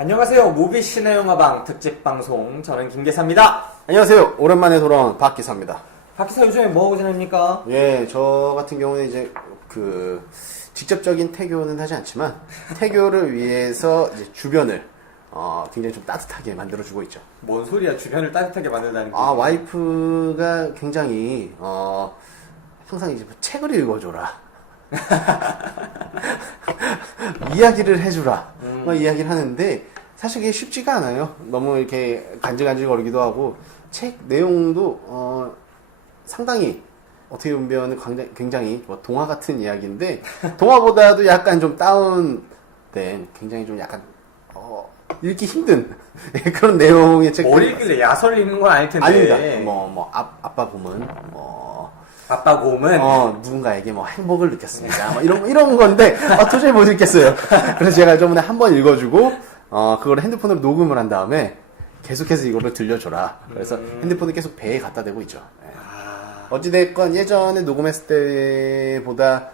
안녕하세요. 무비 시네영화방 특집 방송 저는 김계사입니다. 안녕하세요. 오랜만에 돌아온 박기사입니다. 박기사 요즘에 뭐하고 지냅니까? 예, 저 같은 경우는 이제 직접적인 태교는 하지 않지만 태교를 위해서 이제 주변을 굉장히 좀 따뜻하게 만들어주고 있죠. 뭔 소리야, 주변을 따뜻하게 만든다는 게. 와이프가 굉장히 항상 이제 뭐 책을 읽어줘라. 이야기를 해주라. 이야기를 하는데 사실 그게 쉽지가 않아요. 너무 이렇게 간질간질 거리기도 하고 책 내용도 상당히 어떻게 보면 굉장히 뭐 동화 같은 이야기인데 동화보다도 약간 좀 다운된 굉장히 좀 약간 읽기 힘든 그런 내용의 책. 뭘 읽길래 야설 읽는 건 아닐 텐데. 아닙니다. 아빠 곰은 아빠 곰은 누군가에게 행복을 느꼈습니다. 이런 건데 도저히 못 읽겠어요. 그래서 제가 저번에 한 번 읽어주고 그걸 핸드폰으로 녹음을 한 다음에 계속해서 이거를 들려줘라. 그래서 핸드폰을 계속 배에 갖다 대고 있죠. 어찌됐건 예전에 녹음했을 때보다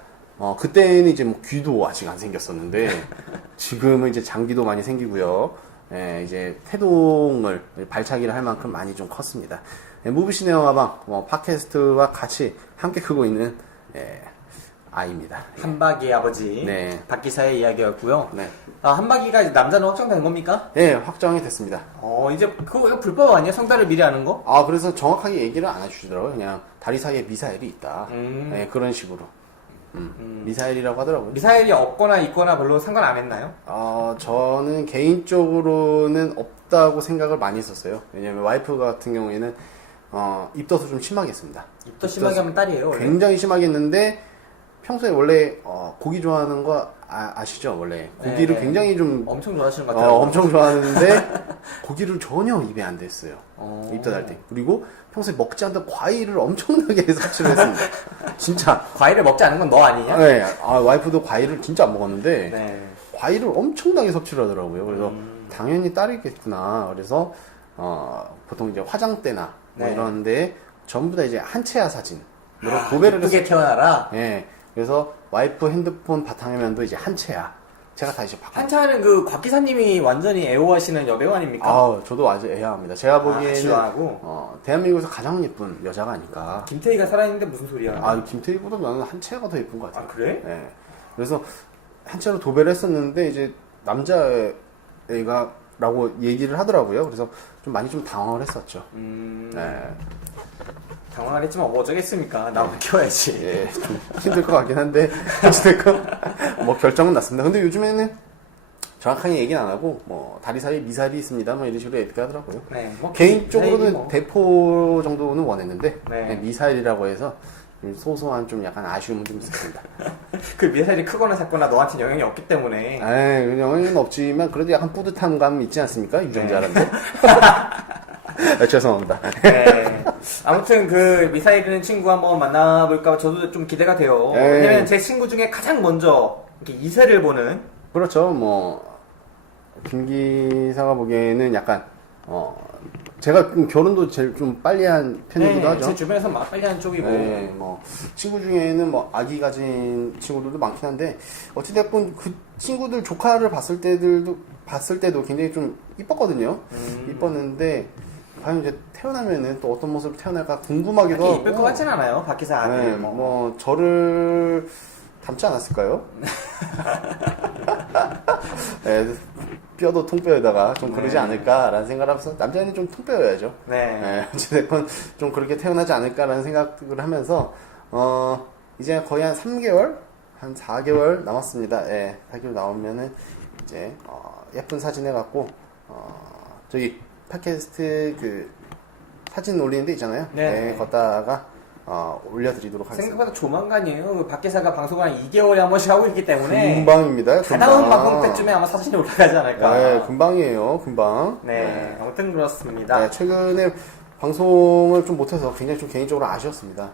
그때는 이제 뭐 귀도 아직 안 생겼었는데 지금은 이제 장기도 많이 생기고요. 이제 태동을 발차기를 할 만큼 많이 좀 컸습니다. 무비시네 영화방 팟캐스트와 같이 함께 크고 있는 아이입니다. 한박이의 아버지 네. 박기사의 이야기였고요. 네. 한박이가 남자는 확정된 겁니까? 네, 확정이 됐습니다. 이제 그거 불법 아니야? 성달을 미리 하는 거? 그래서 정확하게 얘기를 안 해주시더라고요. 그냥 다리 사이에 미사일이 있다. 네, 그런 식으로. 미사일이라고 하더라고요. 미사일이 없거나 있거나 별로 상관 안 했나요? 저는 개인적으로는 없다고 생각을 많이 했었어요. 왜냐면 와이프 같은 경우에는 입덧을 좀 심하게 했습니다. 입덧 심하게 하면 딸이에요, 원래? 굉장히 심하게 했는데 평소에 원래 고기 좋아하는 거 아시죠? 원래 고기를 네. 굉장히 좀 엄청 좋아하시는 것 같아요. 엄청 좋아하는데 고기를 전혀 입에 안 댔어요. 입덧할 때. 그리고 평소에 먹지 않던 과일을 엄청나게 섭취를 했습니다. 진짜. 과일을 먹지 않은 건 너 아니냐? 네. 와이프도 과일을 진짜 안 먹었는데 네. 과일을 엄청나게 섭취를 하더라고요. 그래서 당연히 딸이겠구나. 그래서 보통 이제 화장대나 네. 이런데 전부 다 이제 한채아 사진으로 도배를 예쁘게 태어나라. 네. 그래서 와이프 핸드폰 바탕화면도 이제 한채아. 제가 다 이제 바꿔. 한차는 그 곽기사님이 완전히 애호하시는 여배우 아닙니까? 저도 아주 애아합니다. 제가 보기에는 지화하고 대한민국에서 가장 예쁜 여자가 아닐까. 김태희가 살아있는데 무슨 소리야? 김태희보다 나는 한채가 더 예쁜 것 같아요. 그래? 네. 그래서 한채로 도배를 했었는데 이제 남자애가라고 얘기를 하더라고요. 그래서 좀 많이 좀 당황을 했었죠. 네. 당황을 했지만 뭐 어쩌겠습니까? 나만 키워야지. 예, 좀 힘들 것 같긴 한데 어찌됐건 결정은 났습니다. 근데 요즘에는 정확하게 얘기는 안 하고 다리 사이에 미사일이 있습니다. 이런 식으로 얘기하더라고요. 네, 개인적으로는 대포 정도는 원했는데 네. 미사일이라고 해서 좀 소소한 좀 약간 아쉬움은 좀 있었습니다. 그 미사일이 크거나 작거나 너한테 영향이 없기 때문에. 영향은 없지만 그래도 약간 뿌듯한 감 있지 않습니까? 유전자란데. 죄송합니다. 네. 아무튼 그 미사일이라는 친구 한번 만나볼까 저도 좀 기대가 돼요. 왜냐면 제 친구 중에 가장 먼저 이렇게 이세를 보는. 그렇죠. 김 기사가 보기에는 약간 제가 결혼도 제일 좀 빨리 한 편이기도 하죠. 제 주변에서 막 빨리 하는 쪽이고. 네, 친구 중에는 아기 가진 친구들도 많긴 한데 어찌됐건 그 친구들 조카를 봤을 때도 굉장히 좀 이뻤거든요. 이뻤는데 과연 이제 태어나면은 또 어떤 모습으로 태어날까 궁금하기도 하고. 이쁠 것 같진 않아요, 박기사 아들. 저를 닮지 않았을까요? 네, 뼈도 통뼈에다가 좀 그러지 않을까라는 생각을 하면서 남자애는 좀 통뼈여야죠. 네. 어찌됐건 좀 그렇게 태어나지 않을까라는 생각을 하면서 이제 거의 한 3개월? 한 4개월 남았습니다. 4개월 나오면은 이제 예쁜 사진 해갖고 저기 팟캐스트 그 사진 올리는 데 있잖아요. 네. 걷다가 올려드리도록 하겠습니다. 생각보다 조만간이에요. 박기사가 방송을 한 2개월에 한 번씩 하고 있기 때문에 금방입니다. 다다음 방송 때쯤에 아마 사진이 올라가지 않을까. 네, 금방이에요. 금방. 네, 아무튼 그렇습니다. 네, 최근에 방송을 좀 못해서 굉장히 좀 개인적으로 아쉬웠습니다.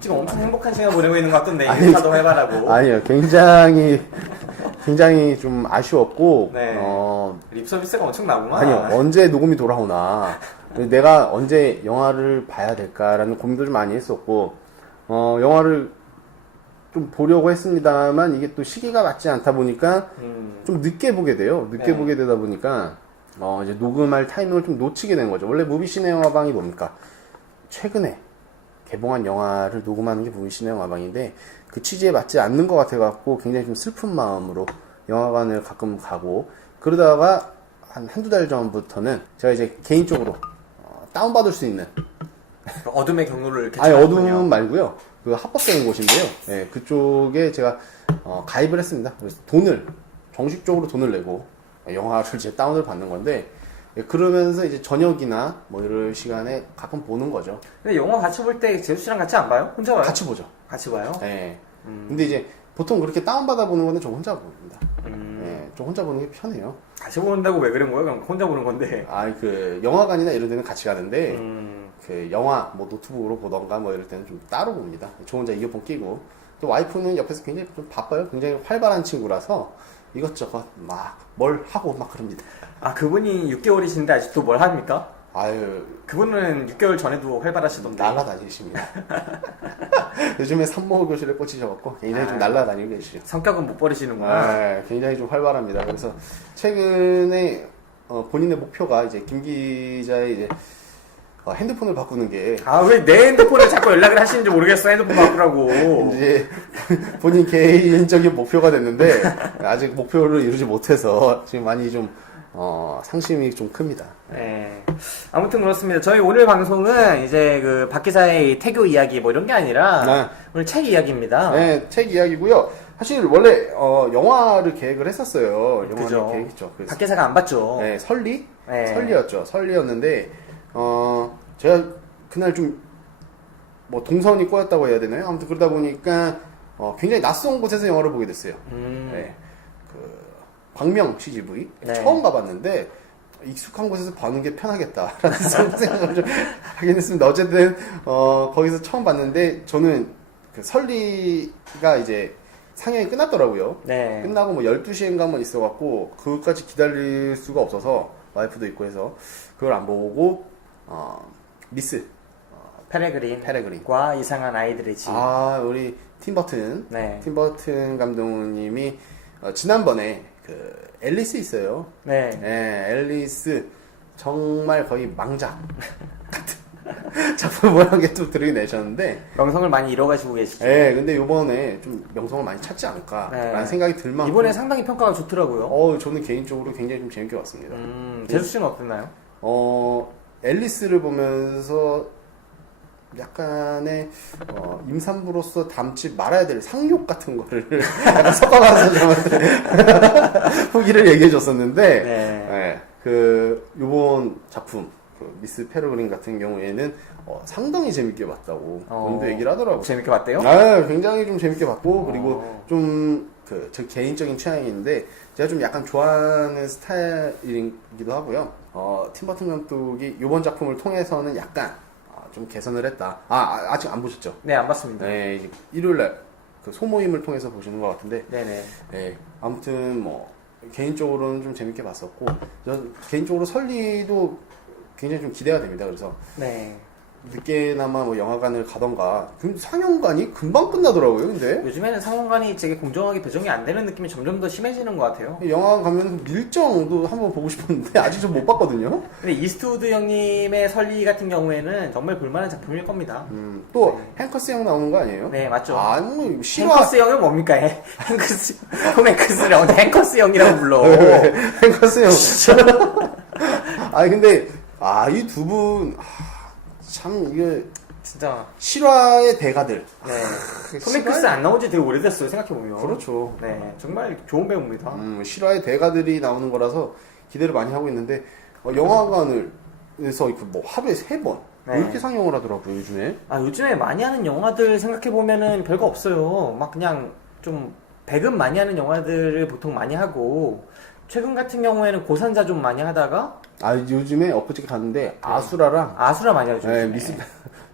지금 엄청 행복한 시간 보내고 있는 것 같던데 인사도 해봐라고. 아니요, 굉장히 좀 아쉬웠고. 네. 립 서비스가 엄청 나구만. 아니요, 언제 녹음이 돌아오나. 내가 언제 영화를 봐야 될까라는 고민도 좀 많이 했었고, 영화를 좀 보려고 했습니다만 이게 또 시기가 맞지 않다 보니까 좀 늦게 보게 돼요. 늦게 네. 보게 되다 보니까 이제 녹음할 타이밍을 좀 놓치게 된 거죠. 원래 무비시네 영화방이 뭡니까? 최근에 개봉한 영화를 녹음하는 게 무비시네 영화방인데 그 취지에 맞지 않는 것 같아갖고 굉장히 좀 슬픈 마음으로 영화관을 가끔 가고 그러다가 한두 달 전부터는 제가 이제 개인적으로 다운받을 수 있는 어둠의 경로를 이렇게 아니 찾았군요. 어둠 말고요. 그 합법적인 곳인데요. 예, 그쪽에 제가 가입을 했습니다. 그래서 정식적으로 돈을 내고 영화를 제 다운을 받는 건데 예, 그러면서 이제 저녁이나 뭐 이럴 시간에 가끔 보는 거죠. 근데 영화 같이 볼 때 제수 씨랑 같이 안 봐요? 혼자 봐요? 같이 보죠. 같이 봐요? 예. 근데 이제 보통 그렇게 다운받아 보는 거는 저 혼자 봅니다. 예, 저 혼자 보는 게 편해요. 같이 본다고 왜 그런 거예요? 그냥 혼자 보는 건데. 그 영화관이나 이런 데는 같이 가는데 그 영화 뭐 노트북으로 보던가 뭐 이럴 때는 좀 따로 봅니다. 저 혼자 이어폰 끼고 또 와이프는 옆에서 굉장히 좀 바빠요. 굉장히 활발한 친구라서 이것저것 막 뭘 하고 막 그럽니다. 아, 그분이 6개월이신데 아직도 뭘 합니까? 아유, 그분은 6개월 전에도 활발하시던데. 날라다니십니다. 요즘에 산모 교실에 꽂히셔갖고 굉장히 좀 날라다니고 계시죠. 성격은 못 버리시는구나. 네, 굉장히 좀 활발합니다. 그래서 최근에 본인의 목표가 이제 김 기자의 이제 핸드폰을 바꾸는 게 아, 왜 내 핸드폰에 자꾸 연락을 하시는지 모르겠어. 핸드폰 바꾸라고. 이제 본인 개인적인 목표가 됐는데 아직 목표를 이루지 못해서 지금 많이 좀 상심이 좀 큽니다. 네. 아무튼 그렇습니다. 저희 오늘 방송은 이제 그 박 기자의 태교 이야기 뭐 이런 게 아니라 네. 오늘 책 이야기입니다. 네, 책 이야기고요. 사실 원래 영화를 계획을 했었어요. 영화를 그죠. 계획했죠. 그래서 박 기자가 안 봤죠. 네, 설리? 네. 설리였죠. 설리였는데 제가 그날 좀 뭐 동선이 꼬였다고 해야 되나요? 아무튼 그러다 보니까 굉장히 낯선 곳에서 영화를 보게 됐어요. 네. 그 광명 CGV 네. 처음 가봤는데 익숙한 곳에서 봐는 게 편하겠다라는 생각을 좀 하긴 했습니다. 어쨌든 거기서 처음 봤는데 저는 그 설리가 이제 상영이 끝났더라고요. 네. 끝나고 뭐 12시인가 한번 있어갖고 그것까지 기다릴 수가 없어서 와이프도 있고 해서 그걸 안 보고 미스 페레그린 과 이상한 아이들의 집. 우리 팀버튼 네. 팀버튼 감독님이 지난번에 그 앨리스 있어요. 네. 네, 앨리스 정말 거의 망작 같은 작품을 한 개 또 들이내셨는데 명성을 많이 잃어가시고 계시죠. 네, 근데 요번에 좀 명성을 많이 찾지 않을까라는 네. 생각이 들 만큼 이번에 상당히 평가가 좋더라고요. 저는 개인적으로 굉장히 좀 재밌게 봤습니다. 제수 씨는 어땠나요? 앨리스를 보면서 약간의 임산부로서 담지 말아야 될 상욕 같은 거를 약간 섞어가서 저한테 후기를 얘기해 줬었는데 네. 요번 작품 그 미스 페레그린 같은 경우에는 상당히 재밌게 봤다고 본인도 얘기를 하더라고요. 재밌게 봤대요? 굉장히 좀 재밌게 봤고 그리고 좀 제 개인적인 취향인데 제가 좀 약간 좋아하는 스타일이기도 하고요. 팀버튼 감독이 이번 작품을 통해서는 약간 좀 개선을 했다. 아직 안 보셨죠? 네, 안 봤습니다. 네, 이제 일요일날 그 소모임을 통해서 보시는 것 같은데. 네네. 네, 아무튼 뭐 개인적으로는 좀 재밌게 봤었고, 저 개인적으로 설리도 굉장히 좀 기대가 됩니다. 그래서 네. 늦게나마 뭐 영화관을 가던가. 상영관이 금방 끝나더라고요. 근데 요즘에는 상영관이 되게 공정하게 배정이 안 되는 느낌이 점점 더 심해지는 것 같아요. 영화관 가면 밀정도 한번 보고 싶었는데 아직 좀 못 봤거든요. 근데 이스트우드 형님의 설리 같은 경우에는 정말 볼만한 작품일 겁니다. 또 행커스 형 나오는 거 아니에요? 네, 맞죠. 뭐 실화 행커스 형은 뭡니까? 행커스, 톰 행커스를 언제 행커스 형이라고 불러. 행커스 형. 근데 이 두 분 참 이게 진짜. 실화의 대가들. 네. 톰 행커스 안 나온 지 되게 오래됐어요, 생각해보면. 그렇죠. 네. 정말 좋은 배우입니다. 실화의 대가들이 나오는 거라서 기대를 많이 하고 있는데 영화관에서 뭐 하루에 3번 네. 이렇게 상영을 하더라고요 요즘에. 요즘에 많이 하는 영화들 생각해보면은 별거 없어요. 막 그냥 좀 배급 많이 하는 영화들을 보통 많이 하고, 최근 같은 경우에는 고산자 좀 많이 하다가, 요즘에 엊그저께 갔는데 아수라랑 아수라 많이 하죠. 요즘에. 미스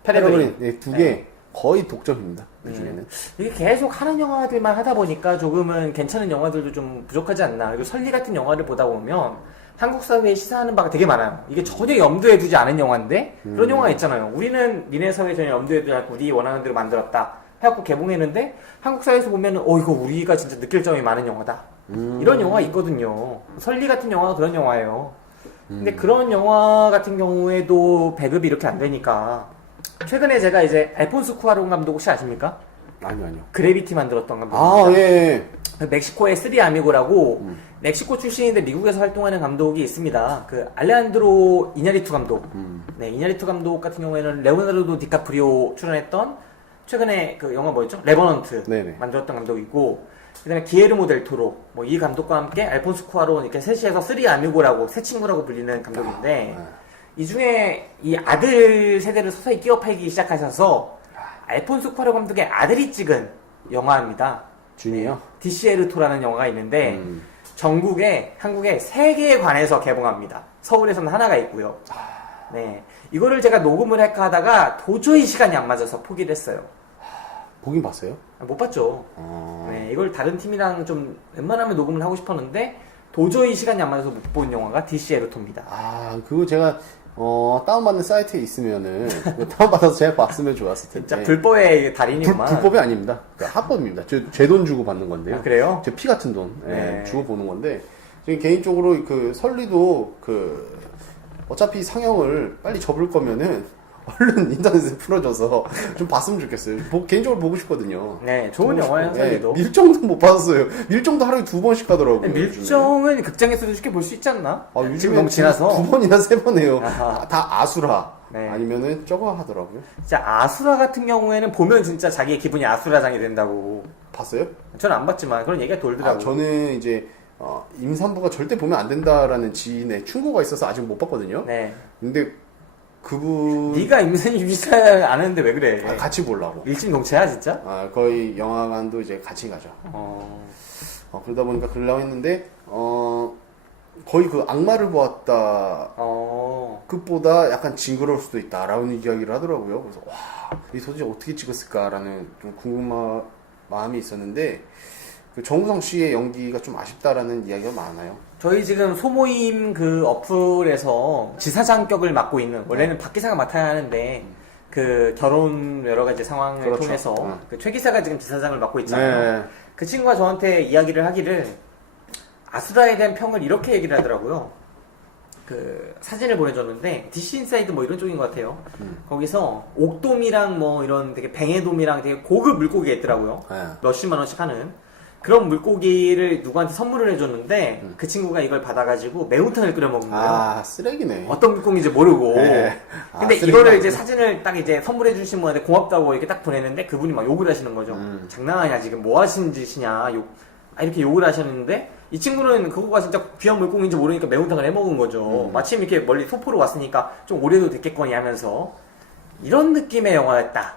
페레그린. 페레그린 두 개 거의 독점입니다 요즘에는. 이게 계속 하는 영화들만 하다 보니까 조금은 괜찮은 영화들도 좀 부족하지 않나. 그리고 설리 같은 영화를 보다 보면 한국 사회에 시사하는 바가 되게 많아요. 이게 전혀 염두에 두지 않은 영화인데 그런 영화가 있잖아요. 우리는 니네 사회 전혀 염두에 두지 않고 네 원하는 대로 만들었다. 해갖고 개봉했는데 한국 사회에서 보면은 이거 우리가 진짜 느낄 점이 많은 영화다. 이런 영화 있거든요. 설리 같은 영화가 그런 영화예요. 근데 그런 영화 같은 경우에도 배급이 이렇게 안 되니까 최근에 제가 이제 알폰소 쿠아론 감독 혹시 아십니까? 아니요. 그래비티 만들었던 감독입니다. 아, 예. 멕시코의 쓰리 아미고라고 멕시코 출신인데 미국에서 활동하는 감독이 있습니다. 그 알레한드로 이냐리투 감독. 네, 이냐리투 감독 같은 경우에는 레오나르도 디카프리오 출연했던 최근에 그 영화 뭐였죠? 레버넌트 네네. 만들었던 감독이고, 그다음에 기에르모 델 토로 뭐 이 감독과 함께 알폰소 쿠아론 이렇게 셋이서 쓰리 아미고라고 새 친구라고 불리는 감독인데 이 중에 이 아들 세대를 서서히 끼워 팔기 시작하셔서 알폰소 쿠아론 감독의 아들이 찍은 영화입니다. 준이요? 디시에르토라는 영화가 있는데 전국에 한국에 3개에 관해서 개봉합니다. 서울에서는 하나가 있고요. 네, 이거를 제가 녹음을 할까 하다가 도저히 시간이 안 맞아서 포기를 했어요. 보긴 봤어요? 못 봤죠. 네, 이걸 다른 팀이랑 좀 웬만하면 녹음을 하고 싶었는데 도저히 시간이 안 맞아서 못 본 영화가 디시에르토입니다. 아, 그거 제가 다운받는 사이트에 있으면은 그거 다운받아서 제가 봤으면 좋았을 텐데. 진짜 불법의 달인이구만. 불법이 아닙니다. 그러니까 합법입니다. 제 돈 주고 받는 건데요. 아, 그래요? 제 피 같은 돈 네. 주고 보는 건데, 지금 개인적으로 그 설리도 어차피 상영을 빨리 접을 거면은 얼른 인터넷에 풀어줘서 좀 봤으면 좋겠어요. 개인적으로 보고 싶거든요. 네, 좋은 영화예요, 설리도. 밀정도 못 봤어요. 밀정도 하루에 2번씩 가더라고요. 밀정은 극장에서도 쉽게 볼 수 있지 않나? 요즘에. 지금 너무 지나서. 2번이나 3번 해요. 아하. 다 아수라. 네. 아니면은 저거 하더라고요. 진짜 아수라 같은 경우에는 보면 진짜 자기의 기분이 아수라장이 된다고. 봤어요? 저는 안 봤지만 그런 얘기가 돌더라고요. 저는 이제 임산부가 절대 보면 안 된다라는 지인의 충고가 있어서 아직 못 봤거든요. 네. 근데 그분 네가 임산이 비슷하지 않은데 왜 그래? 같이 보려고. 일심동체야 진짜? 거의 영화관도 이제 같이 가죠. 그러다 보니까 그러려고 했는데 거의 그 악마를 보았다 끝보다 약간 징그러울 수도 있다라는 이야기를 하더라고요. 그래서 이 도대체 어떻게 찍었을까라는 좀 궁금한 마음이 있었는데, 그 정우성 씨의 연기가 좀 아쉽다라는 이야기가 많아요. 저희 지금 소모임 그 어플에서 지사장격을 맡고 있는, 원래는 박 기사가 맡아야 하는데 그 결혼 여러 가지 상황을 그렇죠. 통해서 그 최 기사가 지금 지사장을 맡고 있잖아요. 네. 그 친구가 저한테 이야기를 하기를 아수라에 대한 평을 이렇게 얘기를 하더라고요. 그 사진을 보내줬는데 DC 인사이드 뭐 이런 쪽인 것 같아요. 거기서 옥돔이랑 뭐 이런 되게 뱅에돔이랑 되게 고급 물고기가 있더라고요. 네. 몇십만 원씩 하는 그런 물고기를 누구한테 선물을 해줬는데 그 친구가 이걸 받아가지고 매운탕을 끓여 먹은 거예요. 쓰레기네. 어떤 물고기인지 모르고. 네. 근데 쓰레기 이거를 아니야. 이제 사진을 딱 이제 선물해 주신 분한테 고맙다고 이렇게 딱 보냈는데 그분이 막 욕을 하시는 거죠. 장난하냐 지금 뭐 하시는 짓이냐 이렇게 욕을 하셨는데 이 친구는 그거가 진짜 귀한 물고기인지 모르니까 매운탕을 해 먹은 거죠. 마침 이렇게 멀리 소포로 왔으니까 좀 오래도 됐겠거니 하면서 이런 느낌의 영화였다.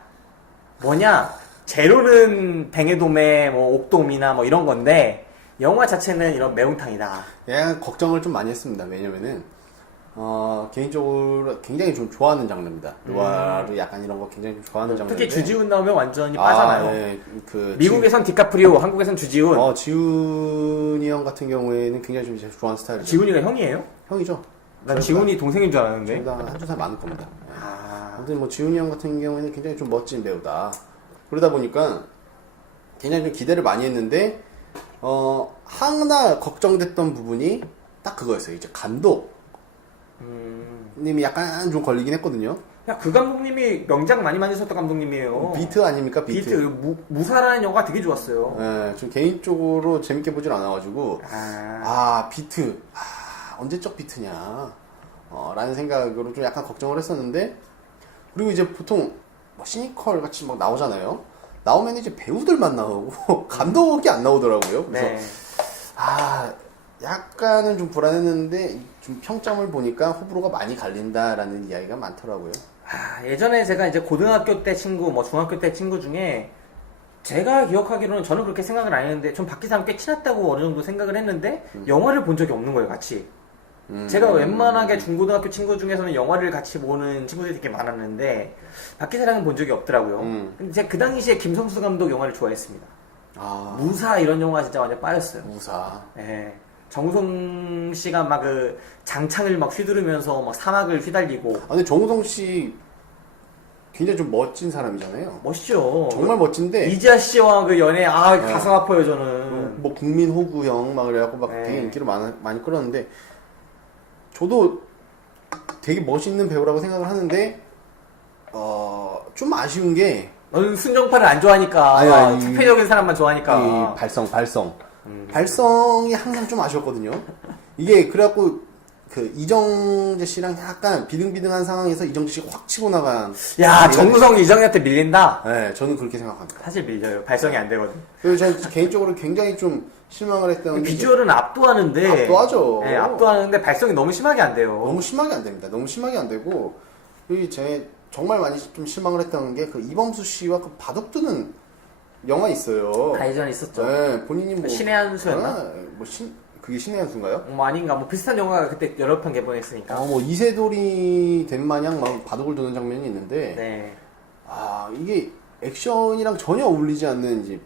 뭐냐? 재료는 뱅에돔에 뭐 옥돔이나 뭐 이런 건데 영화 자체는 이런 매운탕이다. 약간 걱정을 좀 많이 했습니다. 왜냐면은 개인적으로 굉장히 좀 좋아하는 장르입니다. 노아르 약간 이런 거 굉장히 좀 좋아하는 장르인데, 특히 주지훈 나오면 완전히 빠져나요. 네. 미국에선 디카프리오, 한국에선 주지훈. 지훈이 형 같은 경우에는 굉장히 좀 제가 좋아하는 스타일이죠. 지훈이가 형이에요? 형이죠. 난 지훈이 동생인 줄 알았는데. 저희가 한두 살 많을 겁니다. 아, 아무튼 뭐 지훈이 형 같은 경우에는 굉장히 좀 멋진 배우다. 그러다 보니까 굉장히 좀 기대를 많이 했는데 하나 걱정됐던 부분이 딱 그거였어요. 이제 감독님이 약간 좀 걸리긴 했거든요. 야, 그 감독님이 명작 많이 만드셨던 감독님이에요. 비트 아닙니까? 비트. 무사라는 영화 되게 좋았어요. 네, 좀 개인적으로 재밌게 보진 않아가지고 비트 언제적 비트냐 라는 생각으로 좀 약간 걱정을 했었는데, 그리고 이제 보통 뭐 시니컬 같이 막 나오잖아요. 나오면 이제 배우들만 나오고 감독이 안 나오더라고요. 그래서 네. 약간은 좀 불안했는데 좀 평점을 보니까 호불호가 많이 갈린다라는 이야기가 많더라고요. 예전에 제가 이제 고등학교 때 친구, 뭐 중학교 때 친구 중에 제가 기억하기로는 저는 그렇게 생각을 안 했는데 전 박기사랑 꽤 친했다고 어느 정도 생각을 했는데 영화를 본 적이 없는 거예요, 같이. 제가 웬만하게 중고등학교 친구 중에서는 영화를 같이 보는 친구들이 되게 많았는데 박기사랑은 본 적이 없더라고요. 근데 제가 그 당시에 김성수 감독 영화를 좋아했습니다. 무사 이런 영화 진짜 완전 빠졌어요. 무사. 예. 정우성 씨가 막 그 장창을 막 휘두르면서 막 사막을 휘달리고. 근데 정우성 씨 굉장히 좀 멋진 사람이잖아요. 멋있죠. 정말 멋진데 이지아 씨와 그 연애 가슴 아파요 저는. 뭐 국민 호구형 막 그래갖고 막 네. 되게 인기를 많이 끌었는데 저도 되게 멋있는 배우라고 생각을 하는데 좀 아쉬운 게 너는 순정파를 안 좋아하니까 아니, 투표적인 사람만 좋아하니까. 이 발성이 항상 좀 아쉬웠거든요. 이게 그래갖고 그 이정재 씨랑 약간 비등비등한 상황에서 이정재 씨가 확 치고 나간. 야 정우성 이정희한테 밀린다. 네, 저는 그렇게 생각합니다. 사실 밀려요. 발성이 안 되거든. 그래서 저는 개인적으로 굉장히 좀 실망을 했던 게 비주얼은 압도하는데. 압도하죠. 네, 압도하는데 발성이 너무 심하게 안 돼요. 너무 심하게 안 됩니다. 너무 심하게 안 되고 그리고 제 정말 많이 좀 실망을 했던 게 그 이범수 씨와 그 바둑두는 영화 있어요. 예전에 있었죠. 네, 본인이 뭐 신의 한 수였나? 그게 신의 한 수인가요? 뭐 아닌가 뭐 비슷한 영화가 그때 여러 편 개봉했으니까. 뭐 이세돌이 된 마냥 막 바둑을 두는 장면이 있는데 네. 이게 액션이랑 전혀 어울리지 않는 이제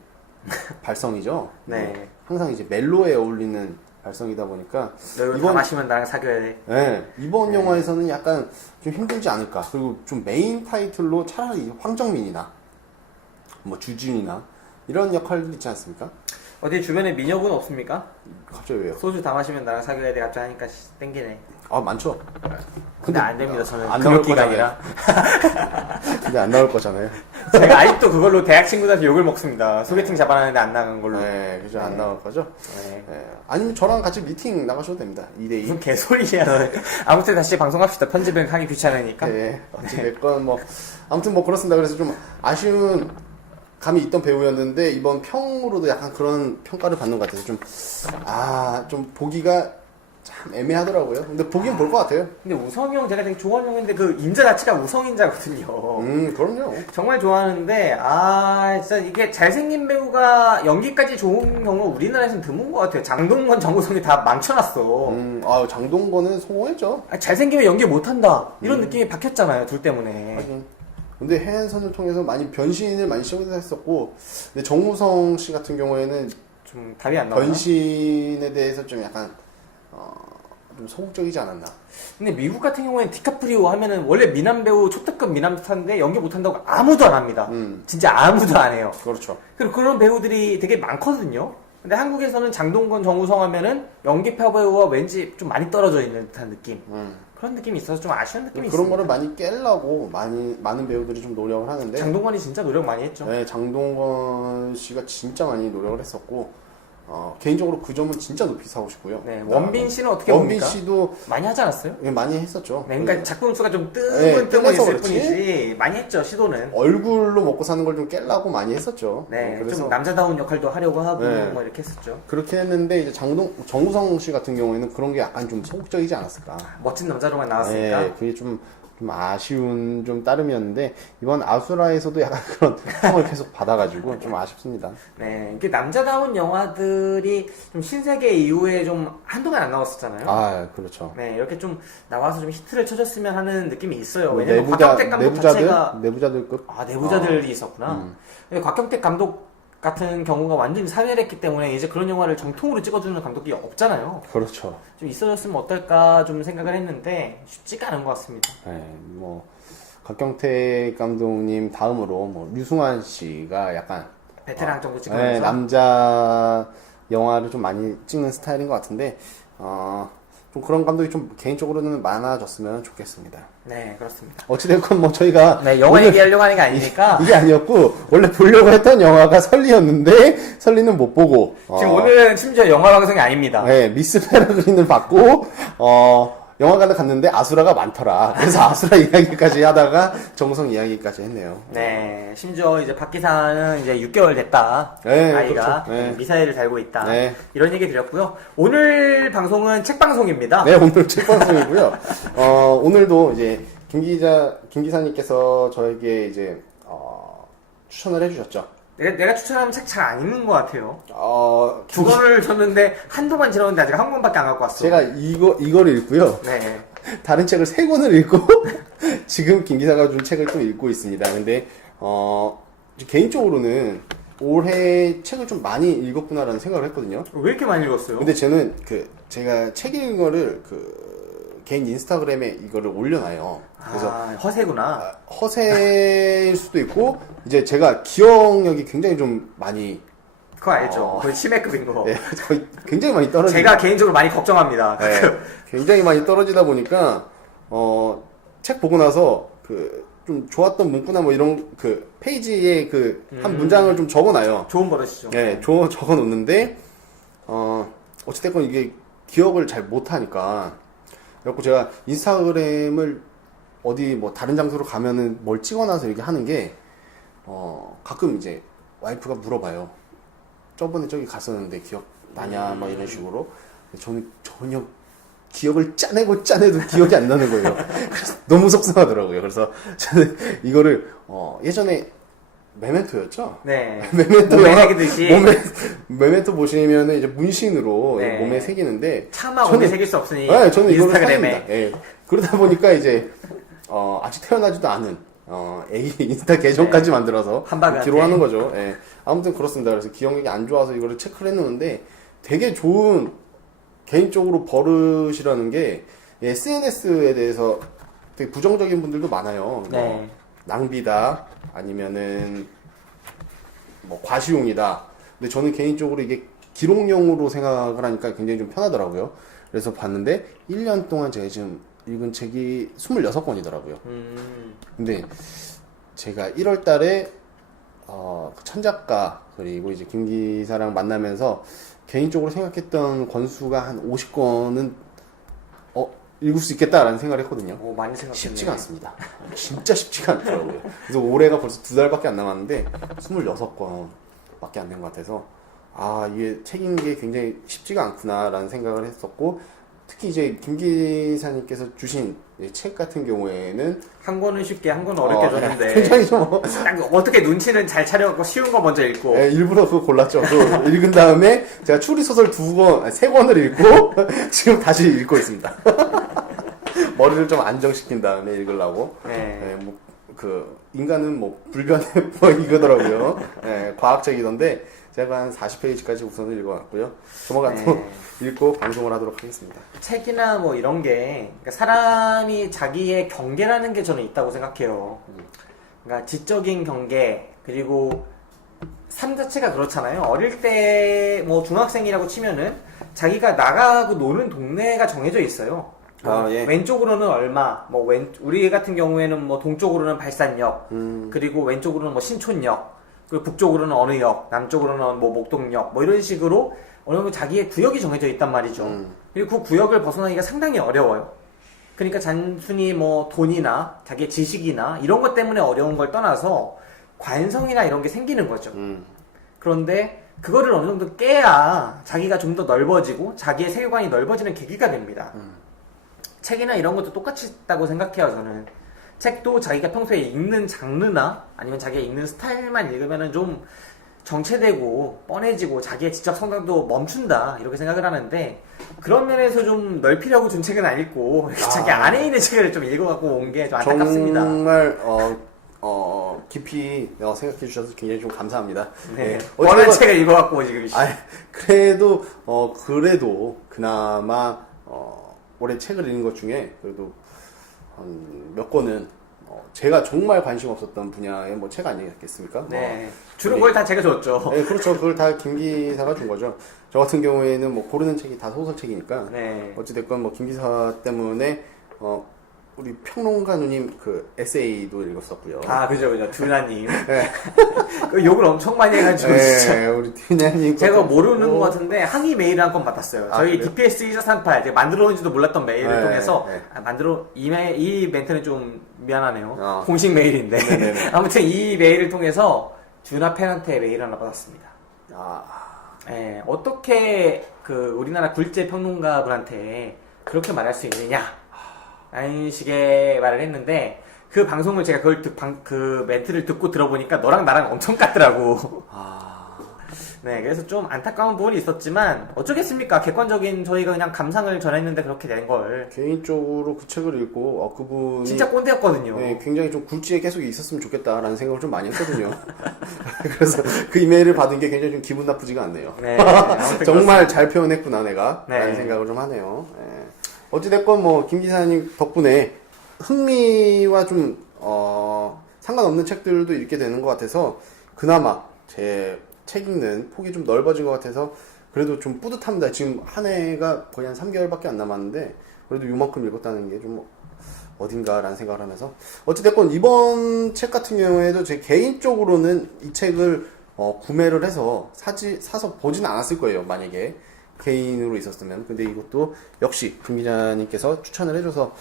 발성이죠. 네. 항상 이제 멜로에 어울리는 발성이다 보니까 너 이거 다 마시면 나랑 사귀어야 돼. 네, 이번 영화에서는 약간 좀 힘들지 않을까. 그리고 좀 메인 타이틀로 차라리 황정민이나 뭐 주진이나 이런 역할들 있지 않습니까? 어디 주변에 미녀분 없습니까? 갑자기 왜요? 소주 다 마시면 나랑 사귀어야 돼 갑자기 하니까 땡기네. 많죠. 근데 안 됩니다. 저는 안 나올 금요기가 거잖아요. 아니라. 근데 안 나올 거잖아요. 제가 아직도 그걸로 대학 친구들한테 욕을 먹습니다. 소개팅 잡아놨는데 안 나간 걸로. 네, 그죠. 안 나올 거죠. 네. 네. 아니면 저랑 같이 미팅 나가셔도 됩니다. 2대2. 무슨 개소리야. 아무튼 다시 방송합시다. 편집은 하기 귀찮으니까. 네. 어찌됐건 뭐 아무튼 뭐 그렇습니다. 그래서 좀 아쉬운 감이 있던 배우였는데 이번 평으로도 약간 그런 평가를 받는 것 같아서 좀 보기가 참 애매하더라고요. 근데 보긴 볼 것 같아요. 근데 우성이 형 제가 되게 좋아하는 형인데 그 인자 자체가 우성인자거든요. 그럼요. 정말 좋아하는데 진짜 이게 잘생긴 배우가 연기까지 좋은 경우 우리나라에서는 드문 것 같아요. 장동건, 정우성이 다 망쳐놨어. 장동건은 성공했죠. 잘생기면 연기 못한다 이런 느낌이 박혔잖아요. 둘 때문에. 하긴. 근데 해안선을 통해서 많이 변신을 많이 시도했었고, 근데 정우성 씨 같은 경우에는 좀 답이 안 나오나? 변신에 대해서 좀 약간 좀 소극적이지 않았나. 근데 미국 같은 경우에는 디카프리오 하면은 원래 미남 배우 초특급 미남 스타인데 연기 못한다고 아무도 안 합니다. 진짜 아무도 안 해요. 그렇죠. 그리고 그런 배우들이 되게 많거든요. 근데 한국에서는 장동건, 정우성 하면은 연기파 배우와 왠지 좀 많이 떨어져 있는 듯한 느낌. 그런 느낌이 있어서 좀 아쉬운 느낌이 그런 있습니다. 거를 많이 깨려고 많은 배우들이 좀 노력을 하는데. 장동건이 진짜 노력 많이 했죠. 네, 장동건 씨가 진짜 많이 노력을 했었고, 개인적으로 그 점은 진짜 높이 사고 싶고요. 네, 원빈 씨는 어떻게 원빈 봅니까? 씨도 많이 하지 않았어요? 많이 했었죠. 네, 그러니까 작품 수가 좀 네, 뜨문뜨문 있을 그렇지. 뿐이지 많이 했죠 시도는. 얼굴로 먹고 사는 걸 좀 깨려고 많이 했었죠. 네, 그래서 좀 남자다운 역할도 하려고 하고 네. 뭐 이렇게 했었죠. 그렇게 했는데 이제 정우성 씨 같은 경우에는 그런 게 약간 좀 소극적이지 않았을까. 멋진 남자로만 나왔으니까. 네, 그게 좀 아쉬운 좀 따름이었는데 이번 아수라에서도 약간 그런 평을 계속 받아가지고 좀 아쉽습니다. 네, 이게 남자다운 영화들이 좀 신세계 이후에 좀 한동안 안 나왔었잖아요. 그렇죠. 네, 이렇게 좀 나와서 좀 히트를 쳐줬으면 하는 느낌이 있어요. 뭐 왜냐면 곽경택 감독 자체가 내부자들급. 내부자들이 있었구나. 근데 곽경택 감독 같은 경우가 완전히 사회했기 때문에 이제 그런 영화를 정통으로 찍어주는 감독이 없잖아요. 그렇죠. 좀 있어졌으면 어떨까 좀 생각을 했는데 쉽지가 않은 것 같습니다. 네, 뭐 곽경택 감독님 다음으로 뭐 류승환 씨가 약간 베테랑 정도 찍으면서. 네, 남자 영화를 좀 많이 찍는 스타일인 것 같은데 좀 그런 감독이 좀 개인적으로는 많아졌으면 좋겠습니다. 네, 그렇습니다. 어찌됐건 뭐 저희가 네, 영화 얘기하려고 하는 게 아니니까. 이게 아니었고 원래 보려고 했던 영화가 설리였는데 설리는 못 보고 지금 오늘은 심지어 영화 방송이 아닙니다. 네, 미스 페레그린을 받고 영화관을 갔는데 아수라가 많더라. 그래서 아수라 이야기까지 하다가 정우성 이야기까지 했네요. 네, 심지어 이제 박 기사는 이제 6개월 됐다. 네, 아이가 그렇죠. 네. 미사일을 달고 있다. 네. 이런 얘기 드렸고요. 오늘 방송은 책 방송입니다. 네, 오늘 책 방송이고요. 오늘도 이제 김 기사님께서 저에게 이제 추천을 해주셨죠. 내가 추천하면 책 잘 안 읽는 것 같아요. 김 두 권을 줬는데 한동안 지났는데 아직 한 권밖에 안 갖고 왔어. 제가 이거를 읽고요. 네. 다른 책을 3권을 읽고 지금 김 기사가 준 책을 또 읽고 있습니다. 근데 개인적으로는 올해 책을 좀 많이 읽었구나라는 생각을 했거든요. 왜 이렇게 많이 읽었어요? 근데 저는 제가 책 읽은 거를 개인 인스타그램에 이거를 올려놔요. 그래서 허세구나. 허세일 수도 있고 이제 제가 기억력이 굉장히 좀 많이 그거 알죠. 거의 치매급인 거. 예, 거의 굉장히 많이 떨어지고 제가 개인적으로 많이 걱정합니다. 예, 굉장히 많이 떨어지다 보니까 책 보고 나서 좀 좋았던 문구나 뭐 이런 페이지에 한 문장을 좀 적어놔요. 좋은 버릇이죠. 예, 적어놓는데 어찌됐건 이게 기억을 잘 못하니까 그래갖고 제가 인스타그램을 어디 뭐 다른 장소로 가면은 뭘 찍어놔서 이렇게 하는 게 가끔 이제 와이프가 물어봐요. 저번에 저기 갔었는데 기억 나냐 막 이런 식으로. 저는 전혀 기억을 짜내도 기억이 안 나는 거예요. 그래서 너무 속상하더라고요. 그래서 저는 이거를 예전에 메멘토였죠? 네. 메멘토 몸에 새기듯이. 메멘토 보시면은 이제 문신으로 네. 몸에 새기는데 차마 몸에 새길 수 없으니 네, 저는 이거를 인스타그램에. 삽니다. 예. 그러다 보니까 이제 아직 태어나지도 않은 애기 인스타 계정까지 만들어서 한박한테. 기록하는 거죠. 예. 아무튼 그렇습니다. 그래서 기억력이 안 좋아서 이거를 체크를 해놓는데 되게 좋은 개인적으로 버릇이라는 게 SNS에 대해서 되게 부정적인 분들도 많아요. 네. 낭비다 아니면은 뭐 과시용이다. 근데 저는 개인적으로 이게 기록용으로 생각을 하니까 굉장히 좀 편하더라고요. 그래서 봤는데 1년 동안 제가 지금 읽은 책이 26권이더라고요. 근데 제가 1월 달에 그 천작가 그리고 이제 김 기사랑 만나면서 개인적으로 생각했던 권수가 한 50권은 읽을 수 있겠다라는 생각을 했거든요. 오, 많이 생각했네. 쉽지가 않습니다. 진짜 쉽지가 않더라고요. 그래서 올해가 벌써 2달밖에 안 남았는데 26권밖에 안 된 것 같아서 이게 책인 게 굉장히 쉽지가 않구나라는 생각을 했었고 특히 이제 김 기사님께서 주신 책 같은 경우에는 한 권은 쉽게 한 권은 어렵게 줬는데 굉장히 좀 딱 어떻게 눈치는 잘 차려갖고 쉬운 거 먼저 읽고 일부러 그거 골랐죠. 그거 읽은 다음에 제가 추리소설 3권을 읽고 지금 다시 읽고 있습니다. 머리를 좀 안정시킨 다음에 읽으려고. 네. 인간은 불변해 뭐 이거더라고요. 과학책이던데 제가 한 40페이지까지 우선은 읽어놨고요. 조만간 또 읽고 방송을 하도록 하겠습니다. 책이나 뭐 이런 게 그러니까 사람이 자기의 경계라는 게 저는 있다고 생각해요. 그러니까 지적인 경계 그리고 삶 자체가 그렇잖아요. 어릴 때 뭐 중학생이라고 치면은 자기가 나가고 노는 동네가 정해져 있어요. 예. 왼쪽으로는 얼마, 우리 같은 경우에는 뭐 동쪽으로는 발산역, 그리고 왼쪽으로는 뭐 신촌역, 그리고 북쪽으로는 어느 역, 남쪽으로는 뭐 목동역, 뭐 이런 식으로 어느 정도 자기의 구역이 정해져 있단 말이죠. 그리고 그 구역을 벗어나기가 상당히 어려워요. 그러니까 단순히 뭐 돈이나 자기의 지식이나 이런 것 때문에 어려운 걸 떠나서 관성이나 이런 게 생기는 거죠. 그런데 그거를 어느 정도 깨야 자기가 좀 더 넓어지고 자기의 세계관이 넓어지는 계기가 됩니다. 책이나 이런 것도 똑같이 있다고 생각해요, 저는. 책도 자기가 평소에 읽는 장르나 아니면 자기가 읽는 스타일만 읽으면은 좀 정체되고 뻔해지고 자기의 지적 성장도 멈춘다 이렇게 생각을 하는데 그런 면에서 좀 넓히려고 준 책은 아니고 자기 안에 있는 책을 좀 읽어갖고 온 게 좀 안타깝습니다. 정말 깊이 생각해 주셔서 굉장히 좀 감사합니다. 네. 어느 책을 읽어갖고 지금. 그래도 그나마 올해 책을 읽은 것 중에 그래도 몇 권은 제가 정말 관심 없었던 분야의 책 아니겠습니까? 네. 주로 그걸 다 제가 줬죠. 네, 그렇죠. 그걸 다 김 기사가 준 거죠. 저 같은 경우에는 고르는 책이 다 소설책이니까. 네. 어찌됐건 김 기사 때문에 우리 평론가 누님 에세이도 읽었었고요. 그죠. 듀나님. 네. 욕을 엄청 많이 해가지고, 진짜. 우리 듀나님. 제가 모르는 것 같은데, 항의 메일을 한 건 받았어요. 저희 그래요? DPS 2438, 제가 만들어온지도 몰랐던 메일을 네, 통해서, 네. 이 멘트는 좀 미안하네요. 어. 공식 메일인데. 네네네. 아무튼 이 메일을 통해서, 듀나 팬한테 메일 하나 받았습니다. 네, 어떻게, 우리나라 굴제 평론가 분한테 그렇게 말할 수 있느냐? 라는 식의 말을 했는데 그 방송을 제가 그 멘트를 듣고 들어보니까 너랑 나랑 엄청 같더라고. 네, 그래서 좀 안타까운 부분이 있었지만 어쩌겠습니까? 객관적인 저희가 그냥 감상을 전했는데 그렇게 된 걸. 개인적으로 그 책을 읽고 그분이 진짜 꼰대였거든요. 네, 굉장히 좀 굴지에 계속 있었으면 좋겠다라는 생각을 좀 많이 했거든요. 그래서 그 이메일을 받은 게 굉장히 좀 기분 나쁘지가 않네요. 네, 정말 잘 표현했구나 내가 네. 라는 생각을 좀 하네요. 네. 어찌됐건 뭐 김 기사님 덕분에 흥미와 좀 상관없는 책들도 읽게 되는 것 같아서 그나마 제 책 읽는 폭이 좀 넓어진 것 같아서 그래도 좀 뿌듯합니다. 지금 한 해가 거의 한 3개월밖에 안 남았는데 그래도 요만큼 읽었다는 게 좀 어딘가라는 생각을 하면서 어찌됐건 이번 책 같은 경우에도 제 개인적으로는 이 책을 구매를 해서 사서 보지는 않았을 거예요. 만약에 개인으로 있었으면. 근데 이것도 역시 김 기자님께서 추천을 해줘서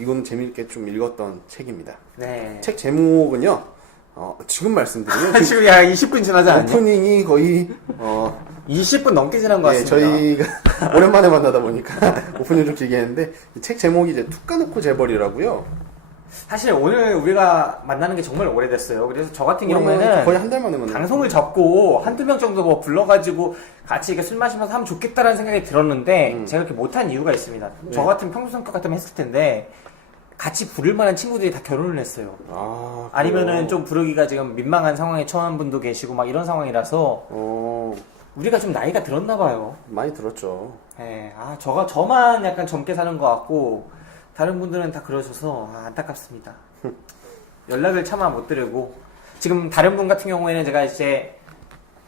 이거는 재미있게 좀 읽었던 책입니다. 네. 책 제목은요. 지금 말씀드리면 지금 약 20분 지나지 않니? 오프닝이 거의 20분 넘게 지난 것 네, 같습니다. 저희가 오랜만에 만나다 보니까 오프닝 좀 길게 했는데 이 책 제목이 이제 툭 까놓고 재벌이라고요. 사실 오늘 우리가 만나는 게 정말 오래됐어요. 그래서 저 같은 경우에는 거의 한 달 만에 만났어요. 방송을 접고 한두 명 정도 뭐 불러가지고 같이 이렇게 술 마시면서 하면 좋겠다라는 생각이 들었는데 제가 그렇게 못한 이유가 있습니다. 저 같은 평소 성격 같으면 했을 텐데 같이 부를 만한 친구들이 다 결혼을 했어요. 아니면은 좀 부르기가 지금 민망한 상황에 처한 분도 계시고 막 이런 상황이라서 우리가 좀 나이가 들었나 봐요. 많이 들었죠. 네, 저만 약간 젊게 사는 것 같고 다른 분들은 다 그러셔서 안타깝습니다. 연락을 차마 못 드리고 지금 다른 분 같은 경우에는 제가 이제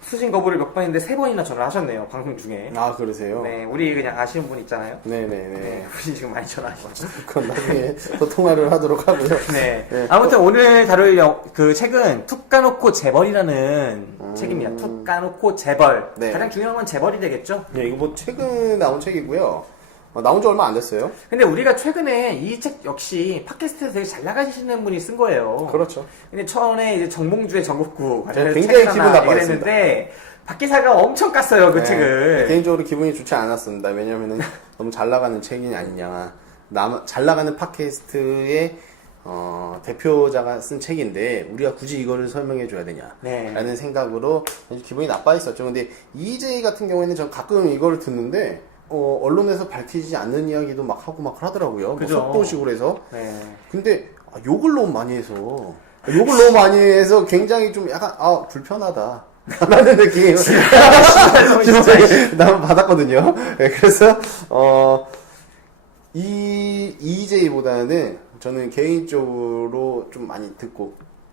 수신 거부를 몇 번인데 3번이나 전화를 하셨네요. 방송 중에. 그러세요? 네, 우리 그냥 아시는 분 있잖아요. 네네네. 네, 그분이 지금 많이 전화하시죠. 그건 나중에 또 통화를 하도록 하고요. 네. 네. 아무튼 오늘 다룰 그 책은 툭 까놓고 재벌이라는 책입니다. 툭 까놓고 재벌. 네. 가장 중요한 건 재벌이 되겠죠? 네, 이거 뭐 최근 나온 책이고요. 나온 지 얼마 안 됐어요. 근데 우리가 최근에 이 책 역시 팟캐스트에서 되게 잘 나가시는 분이 쓴 거예요. 그렇죠. 근데 처음에 이제 정봉주의 전국구 제가 굉장히 기분 나빴습니다. 했는데 박 기사가 엄청 깠어요 그 네, 책을. 개인적으로 기분이 좋지 않았습니다. 왜냐면은 너무 잘 나가는 책이 아니냐. 잘 나가는 팟캐스트의 대표자가 쓴 책인데 우리가 굳이 이거를 설명해 줘야 되냐 네. 라는 생각으로 기분이 나빠 있었죠. 근데 EJ 같은 경우에는 저 가끔 이거를 듣는데 언론에서 밝히지 않는 이야기도 막 하고 막 하더라고요. 뭐 그죠. 속보식으로 해서. 네. 근데 욕을 너무 많이 해서 욕을 너무 많이 해서 굉장히 좀 약간 불편하다 라는 느낌 난 받았거든요. 네, 그래서 이 EJ보다는 저는 개인적으로 좀 많이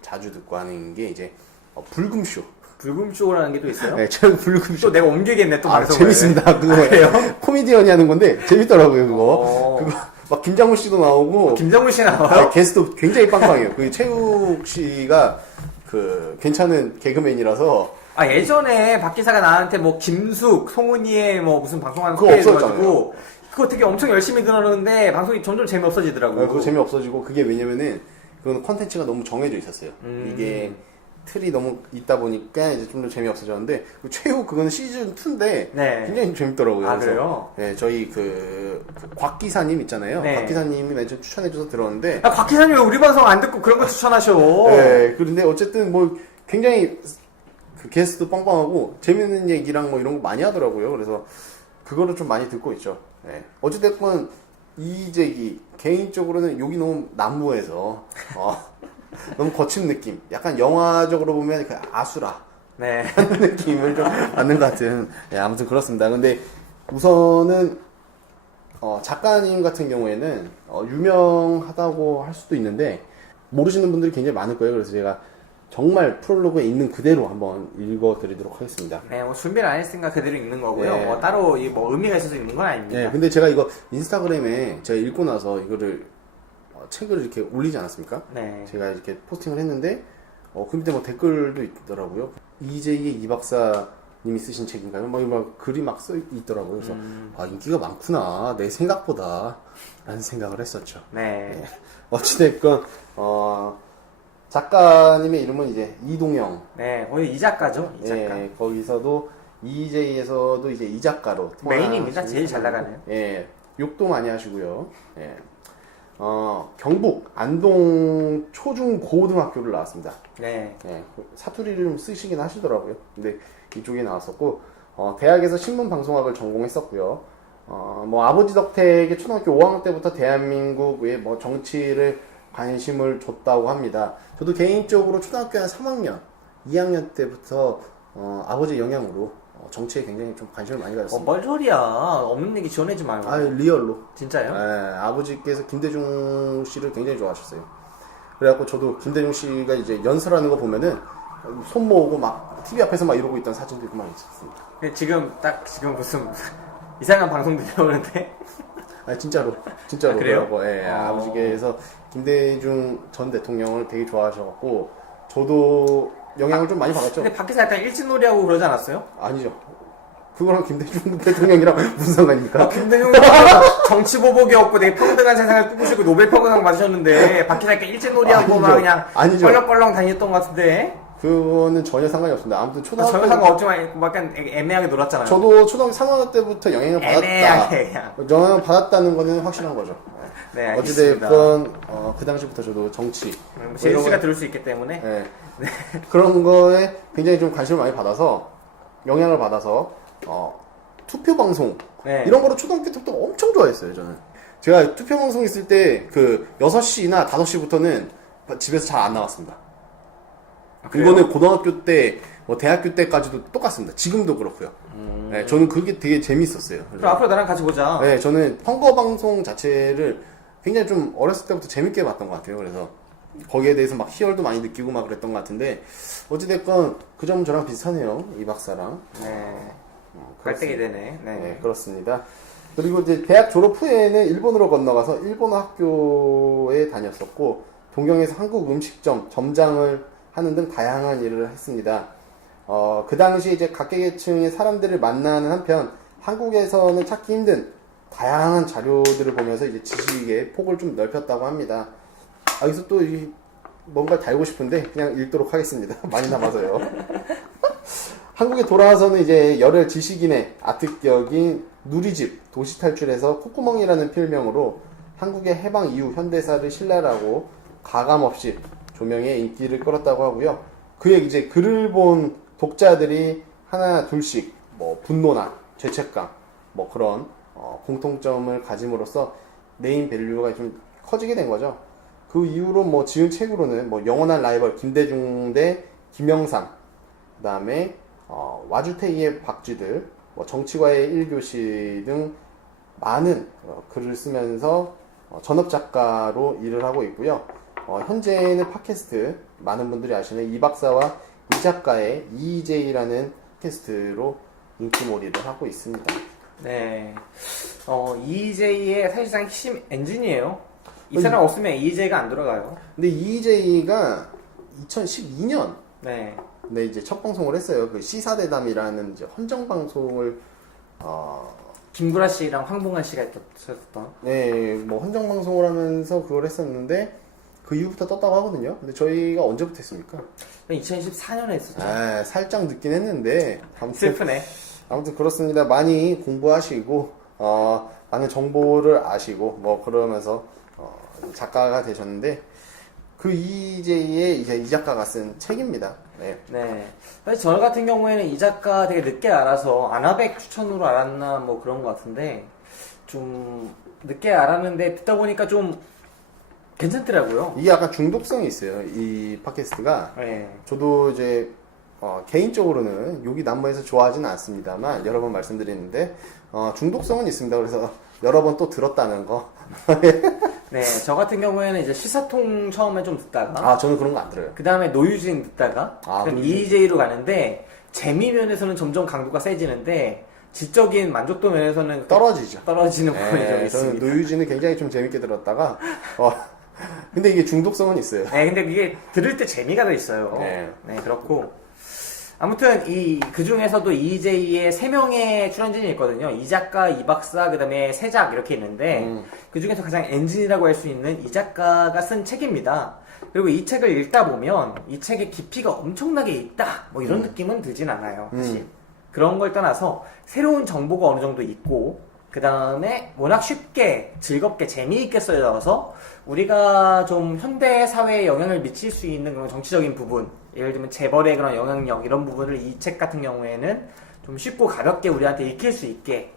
자주 듣고 하는 게 이제 불금쇼. 불금쇼라는 게 또 있어요? 네, 제가 불금쇼. 또 내가 옮기겠네 또 방송을. 재밌습니다. 그거 코미디언이 하는 건데 재밌더라고요 그거. 그거 막 김장훈 씨도 나오고. 김정은 씨 나와요? 게스트 굉장히 빵빵해요. 그 최욱 씨가 그 괜찮은 개그맨이라서. 예전에 박 기사가 나한테 뭐 김숙, 송은이의 뭐 무슨 방송하는 그거 없어졌잖아요. 그거 되게 엄청 열심히 들었는데 방송이 점점 재미없어지더라고요. 그거 재미없어지고 그게 왜냐면은 그건 컨텐츠가 너무 정해져 있었어요. 이게 틀이 너무 있다 보니까 이제 좀 더 재미없어졌는데 최후 그거는 시즌 2인데 네. 굉장히 재밌더라고요. 그래서 그래요? 네, 저희 곽 기사님 있잖아요. 네. 곽 기사님이 맨 처음 추천해줘서 들었는데. 곽 기사님 왜 우리 방송 안 듣고 그런 거 추천하셔? 네, 그런데 어쨌든 뭐 굉장히 그 게스트도 빵빵하고 재밌는 얘기랑 뭐 이런 거 많이 하더라고요. 그래서 그거를 좀 많이 듣고 있죠. 네. 어찌됐건 이재기 개인적으로는 여기 너무 난무해서 너무 거친 느낌. 약간 영화적으로 보면 그 아수라 네. 하는 느낌을 좀 받는 것 같은. 네, 아무튼 그렇습니다. 근데 우선은 작가님 같은 경우에는 유명하다고 할 수도 있는데 모르시는 분들이 굉장히 많을 거예요. 그래서 제가 정말 프롤로그에 있는 그대로 한번 읽어드리도록 하겠습니다. 네, 뭐 준비를 안 했으니까 그대로 읽는 거고요. 네. 뭐 따로 뭐 의미가 있어서 읽는 건 아닙니다. 네, 근데 제가 이거 인스타그램에 제가 읽고 나서 이거를 책을 이렇게 올리지 않았습니까? 네. 제가 이렇게 포스팅을 했는데 그 밑에 뭐 댓글도 있더라고요. 이재희의 이 박사님이 쓰신 책인가요? 막 글이 막 써 있더라고요. 그래서 인기가 많구나 내 생각보다 라는 생각을 했었죠. 네. 네. 어찌됐건 작가님의 이름은 이제 이동영. 네, 거의 이 작가죠. 이 작가. 네, 거기서도 EJ에서도 이제 이 작가로 메인입니다. 제일 잘 나가네요. 예, 욕도 많이 하시고요. 예. 경북 안동 초중고등학교를 나왔습니다. 네. 예, 사투리를 좀 쓰시긴 하시더라고요. 근데 이쪽에 나왔었고, 대학에서 신문방송학을 전공했었고요. 뭐 아버지 덕택에 초등학교 5학년 때부터 대한민국의 뭐 정치를 관심을 줬다고 합니다. 저도 개인적으로 초등학교 한 3학년, 2학년 때부터 아버지 영향으로 정치에 굉장히 좀 관심을 많이 가졌습니다. 뭘 소리야. 없는 얘기 지어내지 말고. 아, 리얼로. 진짜요? 아버지께서 김대중 씨를 굉장히 좋아하셨어요. 그래갖고 저도 김대중 씨가 이제 연설하는 거 보면은 손 모으고 막 TV 앞에서 막 이러고 있던 사진도 있고 막 있었습니다. 근데 지금 무슨 이상한 방송 들려오는데? 아니, 진짜로 아, 그래요? 그러고, 아버지께서 김대중 전 대통령을 되게 좋아하셔갖고 저도 영향을 좀 많이 받았죠. 근데 밖에서 약간 일진놀이하고 그러지 않았어요? 아니죠. 그거랑 김대중 대통령이랑 무슨 상관입니까? 김대중 정치 보복이 없고 되게 평등한 세상을 꿈꾸시고 노벨 평화상 받으셨는데 밖에서 약간 일진놀이하고 막 그냥 아니죠. 껄렁껄렁 다녔던 것 같은데? 그거는 전혀 상관이 없습니다. 아무튼 초등학교 전혀 상관없지만 약간 애매하게 놀았잖아요. 저도 초등학교 3학년 때부터 영향을 받았다. 애매하게 그냥. 영향을 받았다는 거는 확실한 거죠. 네, 알겠습니다. 어찌됐건 그 당시부터 저도 정치 제일 씨가 들을 수 있기 때문에 네. 그런 거에 굉장히 좀 관심을 많이 받아서 영향을 받아서 투표 방송 네. 이런 거를 초등학교 때부터 엄청 좋아했어요. 저는 제가 투표 방송 있을 때 그 6시나 5시부터는 집에서 잘 안 나왔습니다. 그래요? 이거는 고등학교 때, 뭐 대학교 때까지도 똑같습니다. 지금도 그렇고요. 네, 저는 그게 되게 재밌었어요. 그럼 앞으로 나랑 같이 보자. 네, 저는 선거 방송 자체를 굉장히 좀 어렸을 때부터 재밌게 봤던 것 같아요. 그래서 거기에 대해서 막 희열도 많이 느끼고 막 그랬던 것 같은데 어찌됐건 그 점은 저랑 비슷하네요. 이 박사랑. 네. 갈등이 되네. 네. 네, 그렇습니다. 그리고 이제 대학 졸업 후에는 일본으로 건너가서 일본어 학교에 다녔었고 동경에서 한국 음식점 점장을 하는 등 다양한 일을 했습니다. 그 당시 이제 각계계층의 사람들을 만나는 한편 한국에서는 찾기 힘든 다양한 자료들을 보면서 이제 지식의 폭을 좀 넓혔다고 합니다. 여기서 또 뭔가 달고 싶은데 그냥 읽도록 하겠습니다. 많이 남아서요. 한국에 돌아와서는 이제 열혈 지식인의 아트격인 누리집 도시탈출에서 콧구멍이라는 필명으로 한국의 해방 이후 현대사를 신랄하고 가감없이 조명에 인기를 끌었다고 하고요. 그의 이제 글을 본 독자들이 하나 둘씩 뭐 분노나 죄책감 뭐 그런 공통점을 가짐으로써 네임 밸류가 좀 커지게 된 거죠. 그 이후로 뭐 지은 책으로는 뭐 영원한 라이벌 김대중 대 김영삼, 그다음에 와주태이의 박쥐들, 뭐 정치과의 1교시 등 많은 글을 쓰면서 전업 작가로 일을 하고 있고요. 현재는 팟캐스트, 많은 분들이 아시는 이 박사와 이 작가의 EJ라는 팟캐스트로 인기몰이를 하고 있습니다. 네. EJ의 사실상 핵심 엔진이에요. 이 사람 없으면 EJ가 안 돌아가요. 근데 EJ가 2012년 네. 네, 이제 첫 방송을 했어요. 그 시사대담이라는 이제 헌정 방송을 김구라 씨랑 황봉환 씨가 있었던. 네, 뭐 헌정 방송을 하면서 그걸 했었는데 그 이후부터 떴다고 하거든요. 근데 저희가 언제부터 했습니까? 2014년에 했었죠. 살짝 늦긴 했는데 아무튼 슬프네. 아무튼 그렇습니다. 많이 공부하시고 많은 정보를 아시고 뭐 그러면서 작가가 되셨는데 그 EJ의 이제 이 작가가 쓴 책입니다. 네. 네. 사실 저 같은 경우에는 이 작가 되게 늦게 알아서 아나백 추천으로 알았나 뭐 그런 것 같은데 좀 늦게 알았는데 듣다 보니까 좀 괜찮더라고요. 이게 약간 중독성이 있어요. 이 팟캐스트가. 네. 저도 이제 개인적으로는 욕이 난무해서 좋아하지는 않습니다만 여러 번 말씀드리는데 중독성은 있습니다. 그래서 여러 번 또 들었다는 거. 네, 저 같은 경우에는 이제 시사통 처음에 좀 듣다가 저는 그런 거 안 들어요. 그 다음에 노유진 듣다가 그럼 노유진. EJ로 가는데 재미 면에서는 점점 강도가 세지는데 지적인 만족도 면에서는 떨어지죠. 떨어지는 부분이 좀 저는 있습니다. 노유진은 굉장히 좀 재밌게 들었다가 근데 이게 중독성은 있어요. 네, 근데 이게 들을 때 재미가 더 있어요. 네. 네, 그렇고 아무튼 그 중에서도 EJ의 3명의 출연진이 있거든요. 이 작가, 이 박사, 그 다음에 세작 이렇게 있는데 그 중에서 가장 엔진이라고 할 수 있는 이 작가가 쓴 책입니다. 그리고 이 책을 읽다 보면 이 책의 깊이가 엄청나게 있다 뭐 이런 느낌은 들진 않아요. 사실 그런 걸 떠나서 새로운 정보가 어느 정도 있고 그 다음에 워낙 쉽게 즐겁게 재미있게 써져서 우리가 좀 현대 사회에 영향을 미칠 수 있는 그런 정치적인 부분, 예를 들면 재벌의 그런 영향력 이런 부분을 이 책 같은 경우에는 좀 쉽고 가볍게 우리한테 익힐 수 있게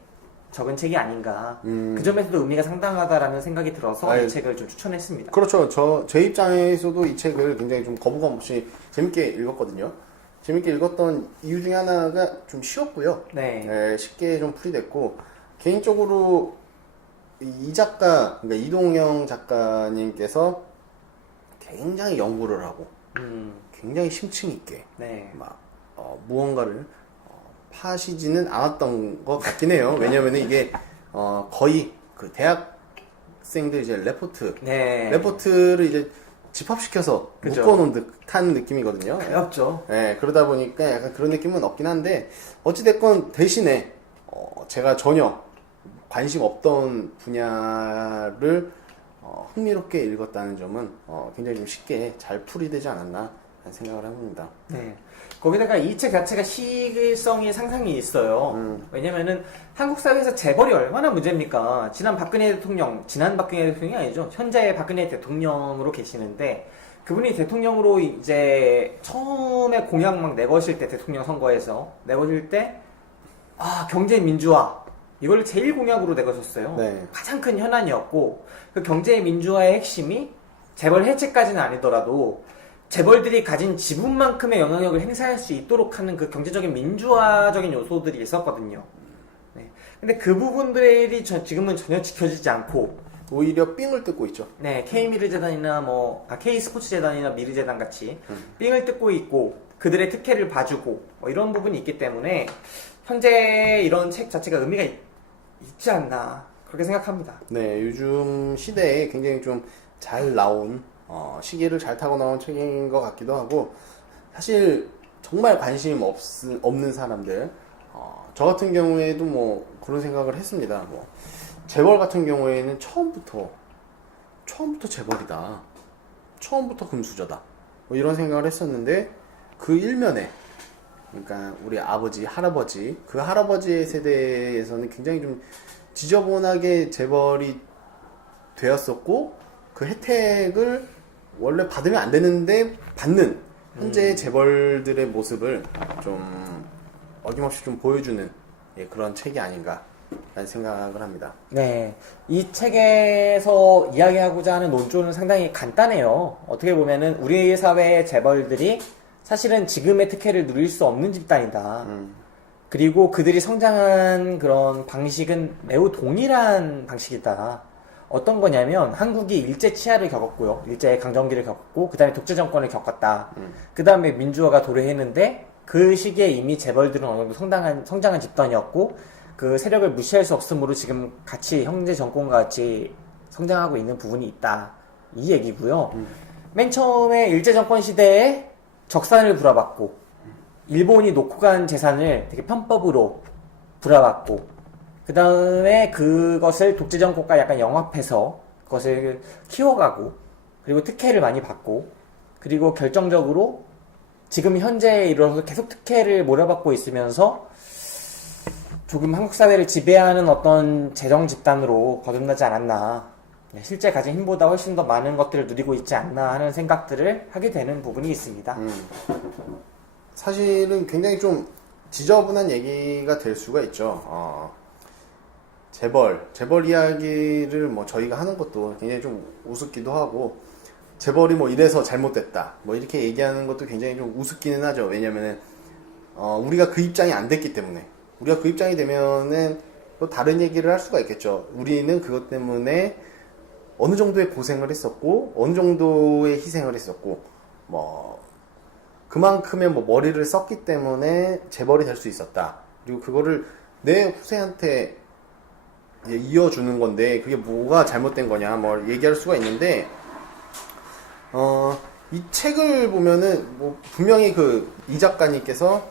적은 책이 아닌가. 그 점에서도 의미가 상당하다라는 생각이 들어서 이 책을 좀 추천했습니다. 그렇죠. 제 입장에서도 이 책을 굉장히 좀 거부감 없이 재밌게 읽었거든요. 재밌게 읽었던 이유 중에 하나가 좀 쉬웠고요. 네. 네, 쉽게 좀 풀이됐고 개인적으로 이 작가, 그러니까 이동영 작가님께서 굉장히 연구를 하고 굉장히 심층 있게 네. 막 무언가를 파시지는 않았던 것 같긴 해요. 왜냐면 이게 거의 그 대학생들 이제 네. 레포트를 이제 집합시켜서 그죠. 묶어놓은 듯한 느낌이거든요. 가볍죠. 네, 그러다 보니까 약간 그런 느낌은 없긴 한데 어찌됐건 대신에 제가 전혀 관심 없던 분야를 흥미롭게 읽었다는 점은 굉장히 좀 쉽게 잘 풀이되지 않았나 하는 생각을 해봅니다. 네. 거기다가 이 책 자체가 시의성이 상당히 있어요. 왜냐면은 한국 사회에서 재벌이 얼마나 문제입니까? 지난 박근혜 대통령이 아니죠. 현재 박근혜 대통령으로 계시는데 그분이 대통령으로 이제 처음에 공약 막 내거실 때 대통령 선거에서 내거실 때 경제 민주화 이걸 제일 공약으로 내거셨어요. 네. 가장 큰 현안이었고 그 경제 민주화의 핵심이 재벌 해체까지는 아니더라도 재벌들이 가진 지분만큼의 영향력을 행사할 수 있도록 하는 그 경제적인 민주화적인 요소들이 있었거든요. 네. 근데 그 부분들이 지금은 전혀 지켜지지 않고 오히려 삥을 뜯고 있죠. 네, K미르재단이나 K스포츠재단이나 미르재단 같이 삥을 뜯고 있고 그들의 특혜를 봐주고 이런 부분이 있기 때문에 현재 이런 책 자체가 의미가 있지 않나 그렇게 생각합니다. 네, 요즘 시대에 굉장히 좀 잘 나온 시기를 잘 타고 나온 책인 것 같기도 하고 사실 정말 관심 없는 사람들 저 같은 경우에도 뭐 그런 생각을 했습니다. 뭐 재벌 같은 경우에는 처음부터 재벌이다. 처음부터 금수저다. 뭐 이런 생각을 했었는데 그 일면에 그러니까 우리 아버지, 할아버지 그 할아버지의 세대에서는 굉장히 좀 지저분하게 재벌이 되었었고 그 혜택을 원래 받으면 안 되는데 받는 현재의 재벌들의 모습을 좀 어김없이 좀 보여주는 그런 책이 아닌가 라는 생각을 합니다. 네. 이 책에서 이야기하고자 하는 논조는 상당히 간단해요. 어떻게 보면은 우리 사회의 재벌들이 사실은 지금의 특혜를 누릴 수 없는 집단이다. 그리고 그들이 성장한 그런 방식은 매우 동일한 방식이다. 어떤 거냐면 한국이 일제 치하를 겪었고요. 일제 강점기를 겪었고 그 다음에 독재 정권을 겪었다. 그 다음에 민주화가 도래했는데 그 시기에 이미 재벌들은 어느 정도 성장한 집단이었고 그 세력을 무시할 수 없으므로 지금 같이 형제 정권과 같이 성장하고 있는 부분이 있다. 이 얘기고요. 맨 처음에 일제 정권 시대에 적산을 불화받고 일본이 놓고 간 재산을 되게 편법으로 불화받고 그 다음에 그것을 독재정권과 약간 영합해서 그것을 키워가고 그리고 특혜를 많이 받고 그리고 결정적으로 지금 현재에 이르러서 계속 특혜를 몰아받고 있으면서 조금 한국 사회를 지배하는 어떤 재정 집단으로 거듭나지 않았나 실제 가진 힘보다 훨씬 더 많은 것들을 누리고 있지 않나 하는 생각들을 하게 되는 부분이 있습니다. 사실은 굉장히 좀 지저분한 얘기가 될 수가 있죠. 재벌 이야기를 뭐 저희가 하는 것도 굉장히 좀 우습기도 하고 재벌이 뭐 이래서 잘못됐다 뭐 이렇게 얘기하는 것도 굉장히 좀 우습기는 하죠. 왜냐면은 우리가 그 입장이 안 됐기 때문에 우리가 그 입장이 되면은 또 다른 얘기를 할 수가 있겠죠. 우리는 그것 때문에 어느 정도의 고생을 했었고 어느 정도의 희생을 했었고 뭐 그만큼의 뭐 머리를 썼기 때문에 재벌이 될 수 있었다. 그리고 그거를 내 후세한테 이어주는 건데 그게 뭐가 잘못된 거냐 뭐 얘기할 수가 있는데 이 책을 보면은 뭐 분명히 이 작가님께서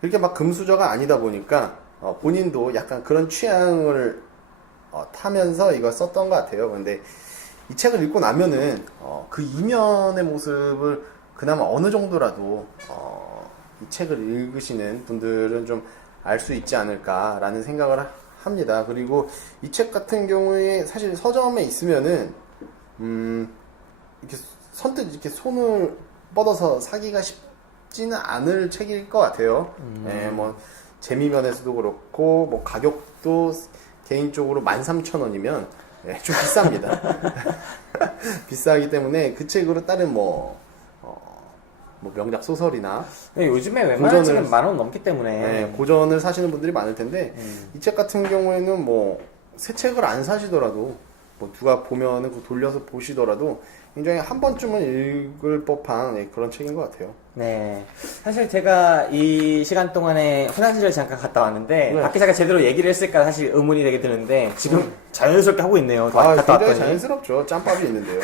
그렇게 막 금수저가 아니다 보니까 본인도 약간 그런 취향을 타면서 이걸 썼던 것 같아요. 근데 이 책을 읽고 나면은 그 이면의 모습을 그나마 어느 정도라도 이 책을 읽으시는 분들은 좀 알 수 있지 않을까라는 생각을 합니다. 그리고 이 책 같은 경우에 사실 서점에 있으면은 이렇게 선뜻 이렇게 손을 뻗어서 사기가 쉽지는 않을 책일 것 같아요. 네, 뭐 재미면에서도 그렇고 뭐 가격도 개인적으로 13,000원이면 네, 좀 비쌉니다. 비싸기 때문에 그 책으로 다른 뭐 뭐 명작 소설이나 근데 요즘에 웬만한 고전을- 책은 10,000원 넘기 때문에 네, 고전을 사시는 분들이 많을 텐데 이 책 같은 경우에는 뭐 새 책을 안 사시더라도 뭐 누가 보면은 그 돌려서 보시더라도 굉장히 한 번쯤은 읽을 법한 그런 책인 것 같아요. 네. 사실 제가 이 시간 동안에 화장실을 잠깐 갔다 왔는데, 네. 밖에 제가 제대로 얘기를 했을까 사실 의문이 되게 드는데, 지금 자연스럽게 하고 있네요. 갔다 굉장히 왔더니. 자연스럽죠. 짬밥이 있는데요.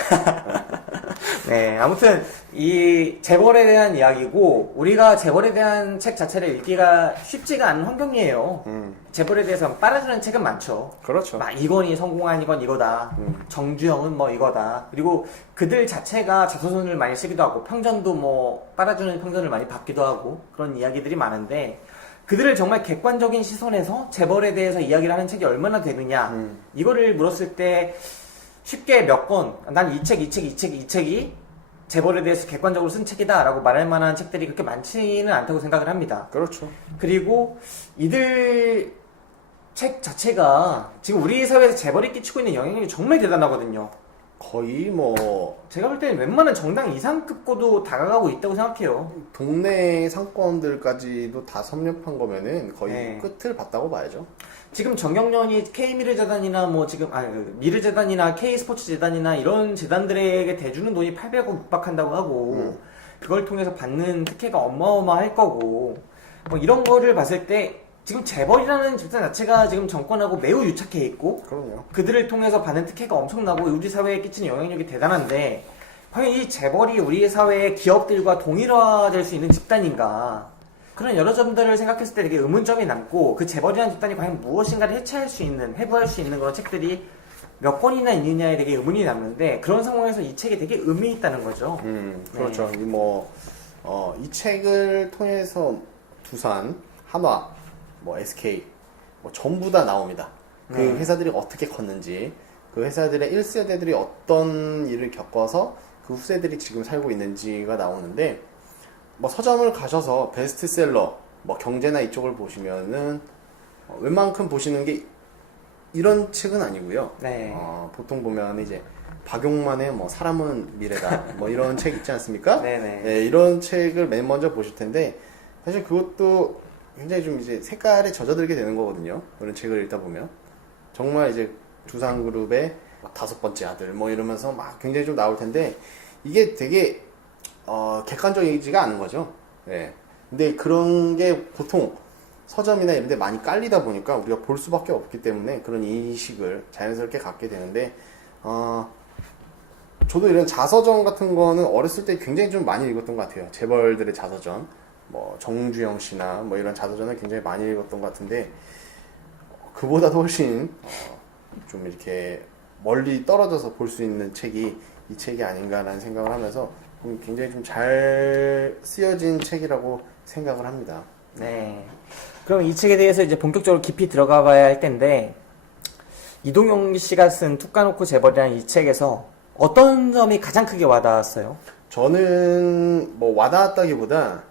네. 아무튼, 이 재벌에 대한 이야기고, 우리가 재벌에 대한 책 자체를 읽기가 쉽지가 않은 환경이에요. 재벌에 대해서 빨아주는 책은 많죠. 그렇죠. 막 이건이 성공한 이건 이거다. 정주영은 뭐 이거다. 그리고 그들 자체가 자서전을 많이 쓰기도 하고 평전도 뭐 빨아주는 평전을 많이 받기도 하고 그런 이야기들이 많은데 그들을 정말 객관적인 시선에서 재벌에 대해서 이야기를 하는 책이 얼마나 되느냐 이거를 물었을 때 쉽게 몇 권, 난 이 책, 이 책, 이 책, 이 책이 재벌에 대해서 객관적으로 쓴 책이다 라고 말할 만한 책들이 그렇게 많지는 않다고 생각을 합니다. 그렇죠. 그리고 이들 책 자체가 지금 우리 사회에서 재벌이 끼치고 있는 영향력이 정말 대단하거든요. 거의 뭐 제가 볼 때는 웬만한 정당 이상급고도 다가가고 있다고 생각해요. 동네 상권들까지도 다 섭렵한 거면은 거의 네. 끝을 봤다고 봐야죠. 지금 정경련이 K미르재단이나 뭐 지금 미르재단이나 K스포츠재단이나 이런 재단들에게 대주는 돈이 800억 육박한다고 하고 그걸 통해서 받는 특혜가 어마어마할 거고 뭐 이런 거를 봤을 때 지금 재벌이라는 집단 자체가 지금 정권하고 매우 유착해 있고 그럼요. 그들을 통해서 받는 특혜가 엄청나고 우리 사회에 끼치는 영향력이 대단한데 과연 이 재벌이 우리 사회의 기업들과 동일화될 수 있는 집단인가 그런 여러 점들을 생각했을 때 되게 의문점이 남고 그 재벌이라는 집단이 과연 무엇인가를 해체할 수 있는 해부할 수 있는 그런 책들이 몇 권이나 있느냐에 되게 의문이 남는데 그런 상황에서 이 책이 되게 의미 있다는 거죠. 그렇죠. 이 책을 통해서 두산, 한화, 뭐 SK, 뭐 전부 다 나옵니다. 그 회사들이 어떻게 컸는지, 그 회사들의 1세대들이 어떤 일을 겪어서 그 후세들이 지금 살고 있는지가 나오는데, 뭐 서점을 가셔서 베스트셀러, 뭐 경제나 이쪽을 보시면은 웬만큼 보시는 게 이런 책은 아니고요. 네. 보통 보면 이제 박용만의 뭐 사람은 미래다, 뭐 이런 책 있지 않습니까? 네네. 네, 이런 책을 맨 먼저 보실 텐데 사실 그것도 굉장히 좀 이제 색깔에 젖어들게 되는 거거든요. 그런 책을 읽다 보면 정말 이제 두산그룹의 5번째 아들 뭐 이러면서 막 굉장히 좀 나올 텐데 이게 되게 객관적이지가 않은 거죠. 예. 근데 그런 게 보통 서점이나 이런 데 많이 깔리다 보니까 우리가 볼 수밖에 없기 때문에 그런 인식을 자연스럽게 갖게 되는데 저도 이런 자서전 같은 거는 어렸을 때 굉장히 좀 많이 읽었던 것 같아요. 재벌들의 자서전, 뭐 정주영 씨나 뭐 이런 자서전을 굉장히 많이 읽었던 것 같은데 그보다도 훨씬 좀 이렇게 멀리 떨어져서 볼 수 있는 책이 이 책이 아닌가라는 생각을 하면서 굉장히 좀 잘 쓰여진 책이라고 생각을 합니다. 네. 그럼 이 책에 대해서 이제 본격적으로 깊이 들어가 봐야 할 텐데, 이동용 씨가 쓴 툭 까놓고 재벌이라는 이 책에서 어떤 점이 가장 크게 와닿았어요? 저는 뭐 와닿았다기보다,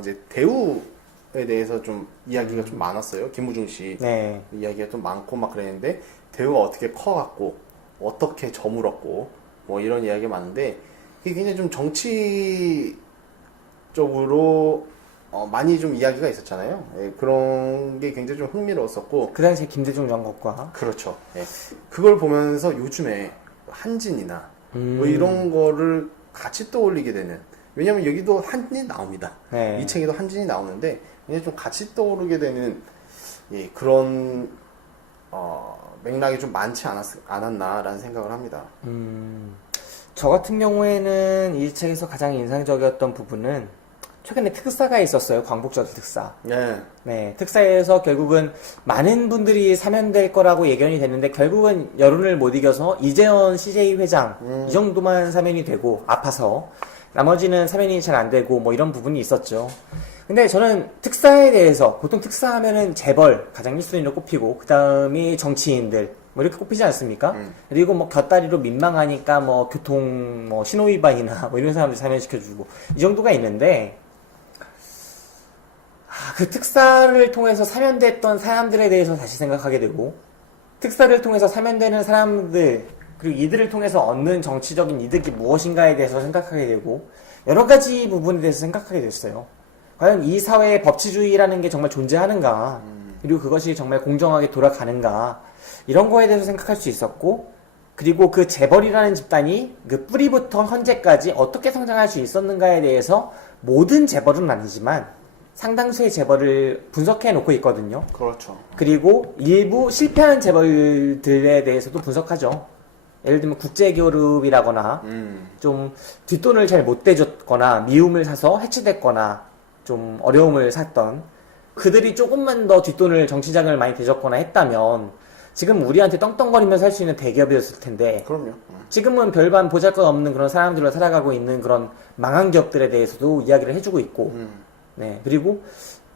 이제 대우에 대해서 좀 이야기가 좀 많았어요. 김우중 씨. 네. 이야기가 좀 많고 막 그랬는데, 대우가 어떻게 커갖고, 어떻게 저물었고, 뭐 이런 이야기가 많은데, 이게 굉장히 좀 정치적으로 많이 좀 이야기가 있었잖아요. 예, 그런 게 굉장히 좀 흥미로웠었고. 그 당시에 김대중 장관과. 그렇죠. 예. 그걸 보면서 요즘에 한진이나 뭐 이런 거를 같이 떠올리게 되는. 왜냐면 여기도 한진이 나옵니다. 네. 이 책에도 한진이 나오는데 그냥 좀 같이 떠오르게 되는 그런 맥락이 좀 많지 않았나라는 생각을 합니다. 저 같은 경우에는 이 책에서 가장 인상적이었던 부분은 최근에 특사가 있었어요. 광복절 특사. 네. 네, 특사에서 결국은 많은 분들이 사면될 거라고 예견이 됐는데 결국은 여론을 못 이겨서 이재원 CJ 회장 이 정도만 사면이 되고 아파서 나머지는 사면이 잘 안 되고 뭐 이런 부분이 있었죠. 근데 저는 특사에 대해서 보통 특사하면은 재벌 가장 1순위로 꼽히고 그 다음이 정치인들 뭐 이렇게 꼽히지 않습니까? 그리고 뭐 곁다리로 민망하니까 뭐 교통 뭐 신호위반이나 뭐 이런 사람들 사면시켜주고 이 정도가 있는데 그 특사를 통해서 사면됐던 사람들에 대해서 다시 생각하게 되고 특사를 통해서 사면되는 사람들 그리고 이들을 통해서 얻는 정치적인 이득이 무엇인가에 대해서 생각하게 되고 여러 가지 부분에 대해서 생각하게 됐어요. 과연 이 사회에 법치주의라는 게 정말 존재하는가, 그리고 그것이 정말 공정하게 돌아가는가, 이런 거에 대해서 생각할 수 있었고, 그리고 그 재벌이라는 집단이 그 뿌리부터 현재까지 어떻게 성장할 수 있었는가에 대해서 모든 재벌은 아니지만 상당수의 재벌을 분석해 놓고 있거든요. 그렇죠. 그리고 일부 실패한 재벌들에 대해서도 분석하죠. 예를 들면 국제기업이라거나 좀 뒷돈을 잘 못 대줬거나 미움을 사서 해체됐거나 좀 어려움을 샀던 그들이 조금만 더 뒷돈을 정치장을 많이 대줬거나 했다면 지금 우리한테 떵떵거리면서 할 수 있는 대기업이었을 텐데 그럼요. 지금은 별반 보잘것없는 그런 사람들로 살아가고 있는 그런 망한 기업들에 대해서도 이야기를 해주고 있고 네 그리고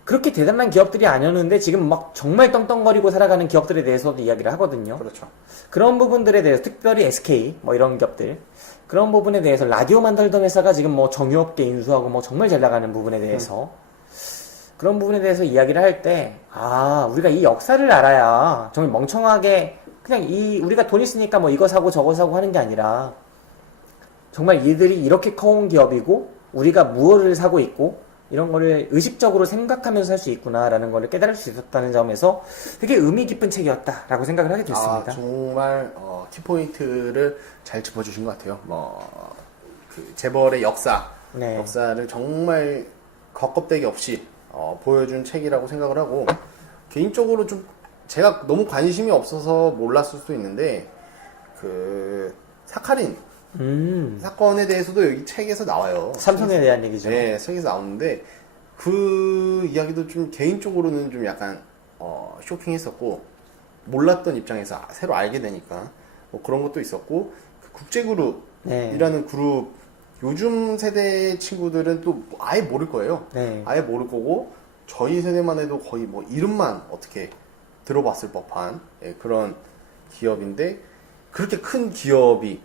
그렇게 대단한 기업들이 아니었는데 지금 막 정말 떵떵거리고 살아가는 기업들에 대해서도 이야기를 하거든요. 그렇죠. 그런 부분들에 대해서 특별히 SK 뭐 이런 기업들 그런 부분에 대해서 라디오 만들던 회사가 지금 뭐 정유업계 인수하고 뭐 정말 잘 나가는 부분에 대해서 그런 부분에 대해서 이야기를 할 때 우리가 이 역사를 알아야 정말 멍청하게 그냥 우리가 돈 있으니까 뭐 이거 사고 저거 사고 하는 게 아니라 정말 이들이 이렇게 커온 기업이고 우리가 무엇을 사고 있고 이런 거를 의식적으로 생각하면서 살 수 있구나라는 거를 깨달을 수 있었다는 점에서 되게 의미 깊은 책이었다라고 생각을 하게 됐습니다. 정말 키포인트를 잘 짚어주신 것 같아요. 그 재벌의 네. 역사를 정말 겉껍데기 없이 보여준 책이라고 생각을 하고 개인적으로 좀 제가 너무 관심이 없어서 몰랐을 수도 있는데 그 사카린 사건에 대해서도 여기 책에서 나와요. 삼성에 대한 얘기죠. 네, 책에서 나오는데 그 이야기도 좀 개인적으로는 좀 약간 쇼킹했었고 몰랐던 입장에서 새로 알게 되니까 뭐 그런 것도 있었고 그 국제그룹이라는 그룹 요즘 세대 친구들은 또 아예 모를 거예요. 네. 아예 모를 거고 저희 세대만 해도 거의 뭐 이름만 어떻게 들어봤을 법한 그런 기업인데 그렇게 큰 기업이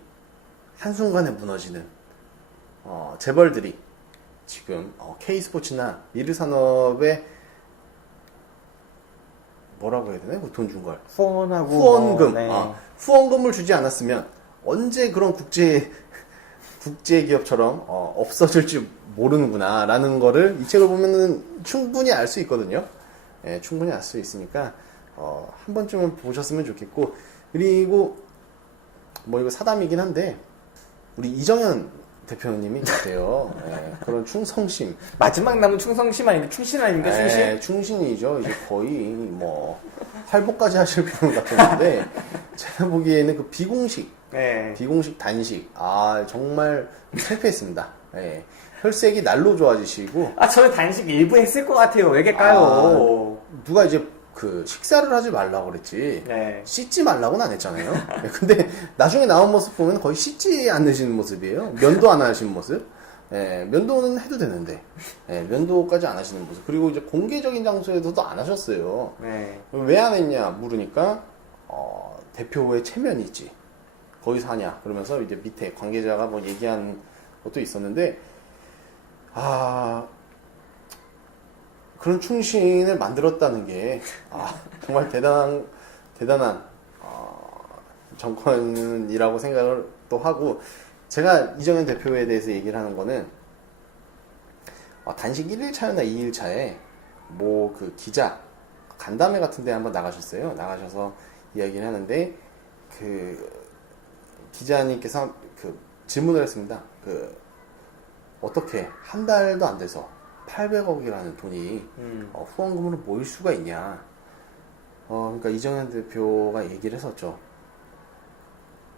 한순간에 무너지는 재벌들이 지금 K스포츠나 미르산업에 뭐라고 해야 되나? 돈 준 걸. 후원하고 후원금. 네. 후원금을 주지 않았으면 언제 그런 국제기업처럼 없어질지 모르는구나라는 거를 이 책을 보면은 충분히 알 수 있거든요. 예, 충분히 알 수 있으니까 한 번쯤은 보셨으면 좋겠고 그리고 뭐 이거 사담이긴 한데 우리 이정현 대표님이 있대요. 예, 그런 충성심. 마지막 남은 충성심 아닙니까? 충신 아닙니까? 충신? 예, 충신이죠. 이제 거의 뭐 활보까지 하실 필요는 같은데 제가 보기에는 그 비공식 단식 정말 실패했습니다. 예, 혈색이 날로 좋아지시고 저는 단식 일부 했을 것 같아요. 왜일까요? 누가 이제 그 식사를 하지 말라고 그랬지 네. 씻지 말라고는 안 했잖아요. 근데 나중에 나온 모습 보면 거의 씻지 않으시는 모습이에요. 면도 안 하시는 모습. 예, 면도는 해도 되는데 면도까지 안 하시는 모습. 그리고 이제 공개적인 장소에서도 안 하셨어요. 네. 왜 안 했냐 물으니까 대표의 체면이 있지. 거기서 하냐 그러면서 이제 밑에 관계자가 뭐 얘기한 것도 있었는데 그런 충신을 만들었다는 게 정말 대단한 정권이라고 생각을 또 하고 제가 이정현 대표에 대해서 얘기를 하는 거는 단식 1일차였나 2일차에 뭐 그 기자 간담회 같은 데 한번 나가셨어요. 나가셔서 이야기를 하는데 그 기자님께서 그 질문을 했습니다. 그 어떻게 한 달도 안 돼서 800억이라는 돈이 후원금으로 모일 수가 있냐. 그러니까 이정현 대표가 얘기를 했었죠.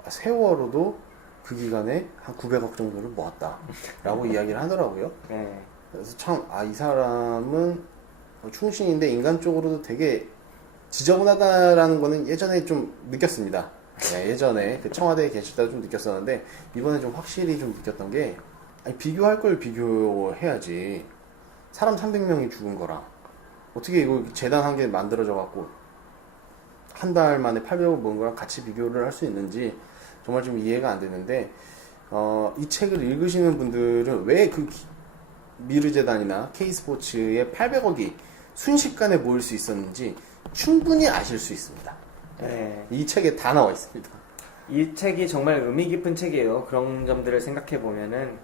세월호도 그 기간에 한 900억 정도를 모았다라고 이야기를 하더라고요. 네. 그래서 참, 이 사람은 충신인데 인간적으로도 되게 지저분하다라는 거는 예전에 좀 느꼈습니다. 네, 예전에 그 청와대에 계실 때도 좀 느꼈었는데 이번에 좀 확실히 좀 느꼈던 게 비교할 걸 비교해야지. 사람 300명이 죽은 거랑 어떻게 이거 재단 한 개 만들어져 갖고 한 달 만에 800억 모은 거랑 같이 비교를 할 수 있는지 정말 좀 이해가 안 되는데 이 책을 읽으시는 분들은 왜 그 미르재단이나 K스포츠의 800억이 순식간에 모일 수 있었는지 충분히 아실 수 있습니다. 네. 이 책에 다 나와 있습니다. 이 책이 정말 의미 깊은 책이에요. 그런 점들을 생각해 보면은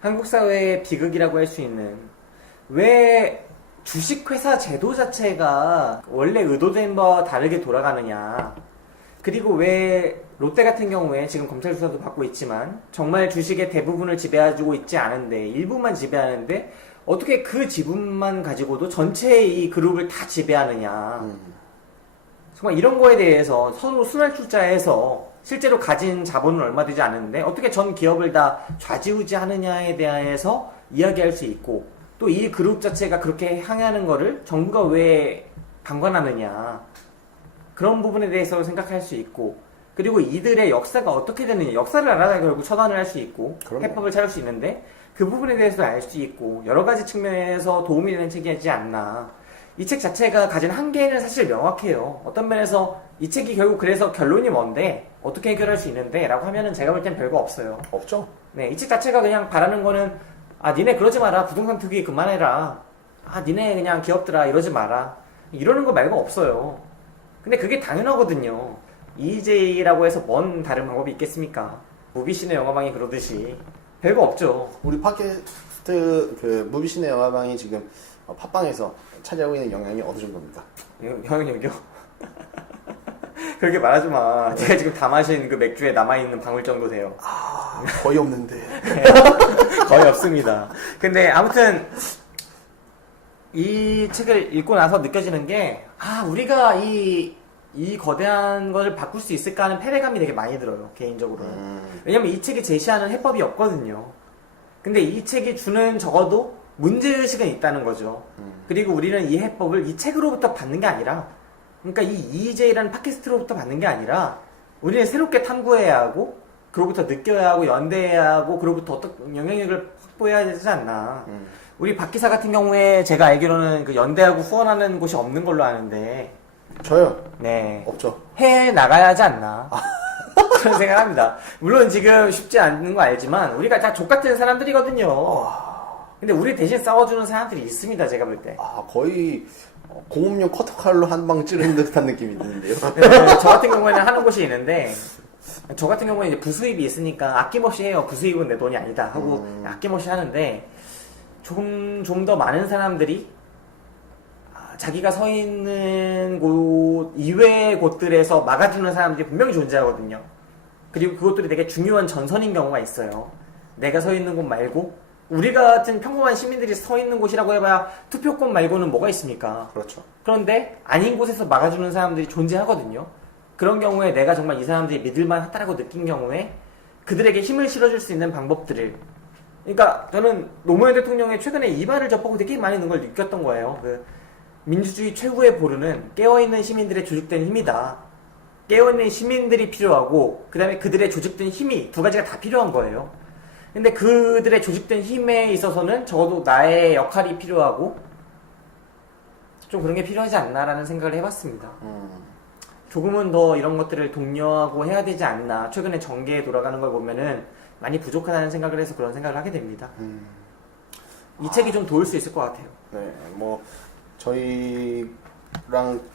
한국 사회의 비극이라고 할 수 있는, 왜 주식회사 제도 자체가 원래 의도된 바와 다르게 돌아가느냐. 그리고 왜 롯데 같은 경우에 지금 검찰 수사도 받고 있지만 정말 주식의 대부분을 지배해주고 있지 않은데, 일부만 지배하는데 어떻게 그 지분만 가지고도 전체의 이 그룹을 다 지배하느냐. 정말 이런 거에 대해서 서로 순환출자해서 실제로 가진 자본은 얼마 되지 않는데 어떻게 전 기업을 다 좌지우지하느냐에 대해서 이야기할 수 있고, 또 이 그룹 자체가 그렇게 향하는 거를 정부가 왜 방관하느냐, 그런 부분에 대해서 생각할 수 있고, 그리고 이들의 역사가 어떻게 되느냐, 역사를 알아야 결국 처단을 할 수 있고 그럼요. 해법을 찾을 수 있는데, 그 부분에 대해서도 알 수 있고 여러 가지 측면에서 도움이 되는 책이지 않나. 이 책 자체가 가진 한계는 사실 명확해요. 어떤 면에서 이 책이 결국 그래서 결론이 뭔데, 어떻게 해결할 수 있는데 라고 하면은 제가 볼 땐 별거 없어요. 없죠? 네, 이 책 자체가 그냥 바라는 거는, 아, 니네 그러지 마라. 부동산 투기 그만해라. 아, 니네 그냥 기업들아 이러지 마라. 이러는 거 말고 없어요. 근데 그게 당연하거든요. EJ라고 해서 뭔 다른 방법이 있겠습니까? 무비신의 영화방이 그러듯이 별거 없죠. 우리 팟캐스트 그 무비신의 영화방이 지금 팟빵에서 차지하고 있는 영향이 어느 정도입니까? 영향력이요? 그렇게 말하지 마. 제가 지금 다 마신 그 맥주에 남아있는 방울 정도 돼요. 아, 거의 없는데. 거의 없습니다. 근데 아무튼 이 책을 읽고 나서 느껴지는 게, 아, 우리가 이 거대한 걸 바꿀 수 있을까 하는 패배감이 되게 많이 들어요, 개인적으로는. 왜냐면 이 책이 제시하는 해법이 없거든요. 근데 이 책이 주는 적어도 문제의식은 있다는 거죠. 그리고 우리는 이 해법을 이 책으로부터 받는 게 아니라, 그러니까 이 EJ라는 팟캐스트로부터 받는 게 아니라, 우리는 새롭게 탐구해야 하고, 그로부터 느껴야 하고, 연대해야 하고, 그로부터 어떤 영향력을 확보해야 되지 않나. 우리 박 기사 같은 경우에 제가 알기로는 그 연대하고 후원하는 곳이 없는 걸로 아는데, 저요? 네. 없죠. 해 나가야 하지 않나. 그런 생각합니다. 물론 지금 쉽지 않은 거 알지만, 우리가 다 족같은 사람들이거든요. 근데 우리 대신 싸워주는 사람들이 있습니다, 제가 볼 때. 아, 거의 공업용 커터칼로 한 방 찌르는 듯한 느낌이 드는데요. 네, 저 같은 경우에는 하는 곳이 있는데, 저 같은 경우에 이제 부수입이 있으니까 아낌없이 해요. 부수입은 내 돈이 아니다 하고 아낌없이 하는데, 좀 더 많은 사람들이 자기가 서 있는 곳 이외의 곳들에서 막아주는 사람들이 분명히 존재하거든요. 그리고 그것들이 되게 중요한 전선인 경우가 있어요. 내가 서 있는 곳 말고, 우리 같은 평범한 시민들이 서 있는 곳이라고 해봐야 투표권 말고는 뭐가 있습니까? 그렇죠. 그런데 아닌 곳에서 막아주는 사람들이 존재하거든요. 그런 경우에 내가 정말 이 사람들이 믿을만 하다라고 느낀 경우에 그들에게 힘을 실어줄 수 있는 방법들을, 그러니까 저는 노무현 대통령의 최근에 이 말을 접하고 되게 많이 있는 걸 느꼈던 거예요. 그 민주주의 최후의 보루는 깨어있는 시민들의 조직된 힘이다. 깨어있는 시민들이 필요하고, 그 다음에 그들의 조직된 힘이 두 가지가 다 필요한 거예요. 근데 그들의 조직된 힘에 있어서는 적어도 나의 역할이 필요하고, 좀 그런 게 필요하지 않나라는 생각을 해봤습니다. 조금은 더 이런 것들을 독려하고 해야 되지 않나. 최근에 정계에 돌아가는 걸 보면은 많이 부족하다는 생각을 해서 그런 생각을 하게 됩니다. 이 책이 좀 도울 수 있을 것 같아요. 네, 뭐 저희랑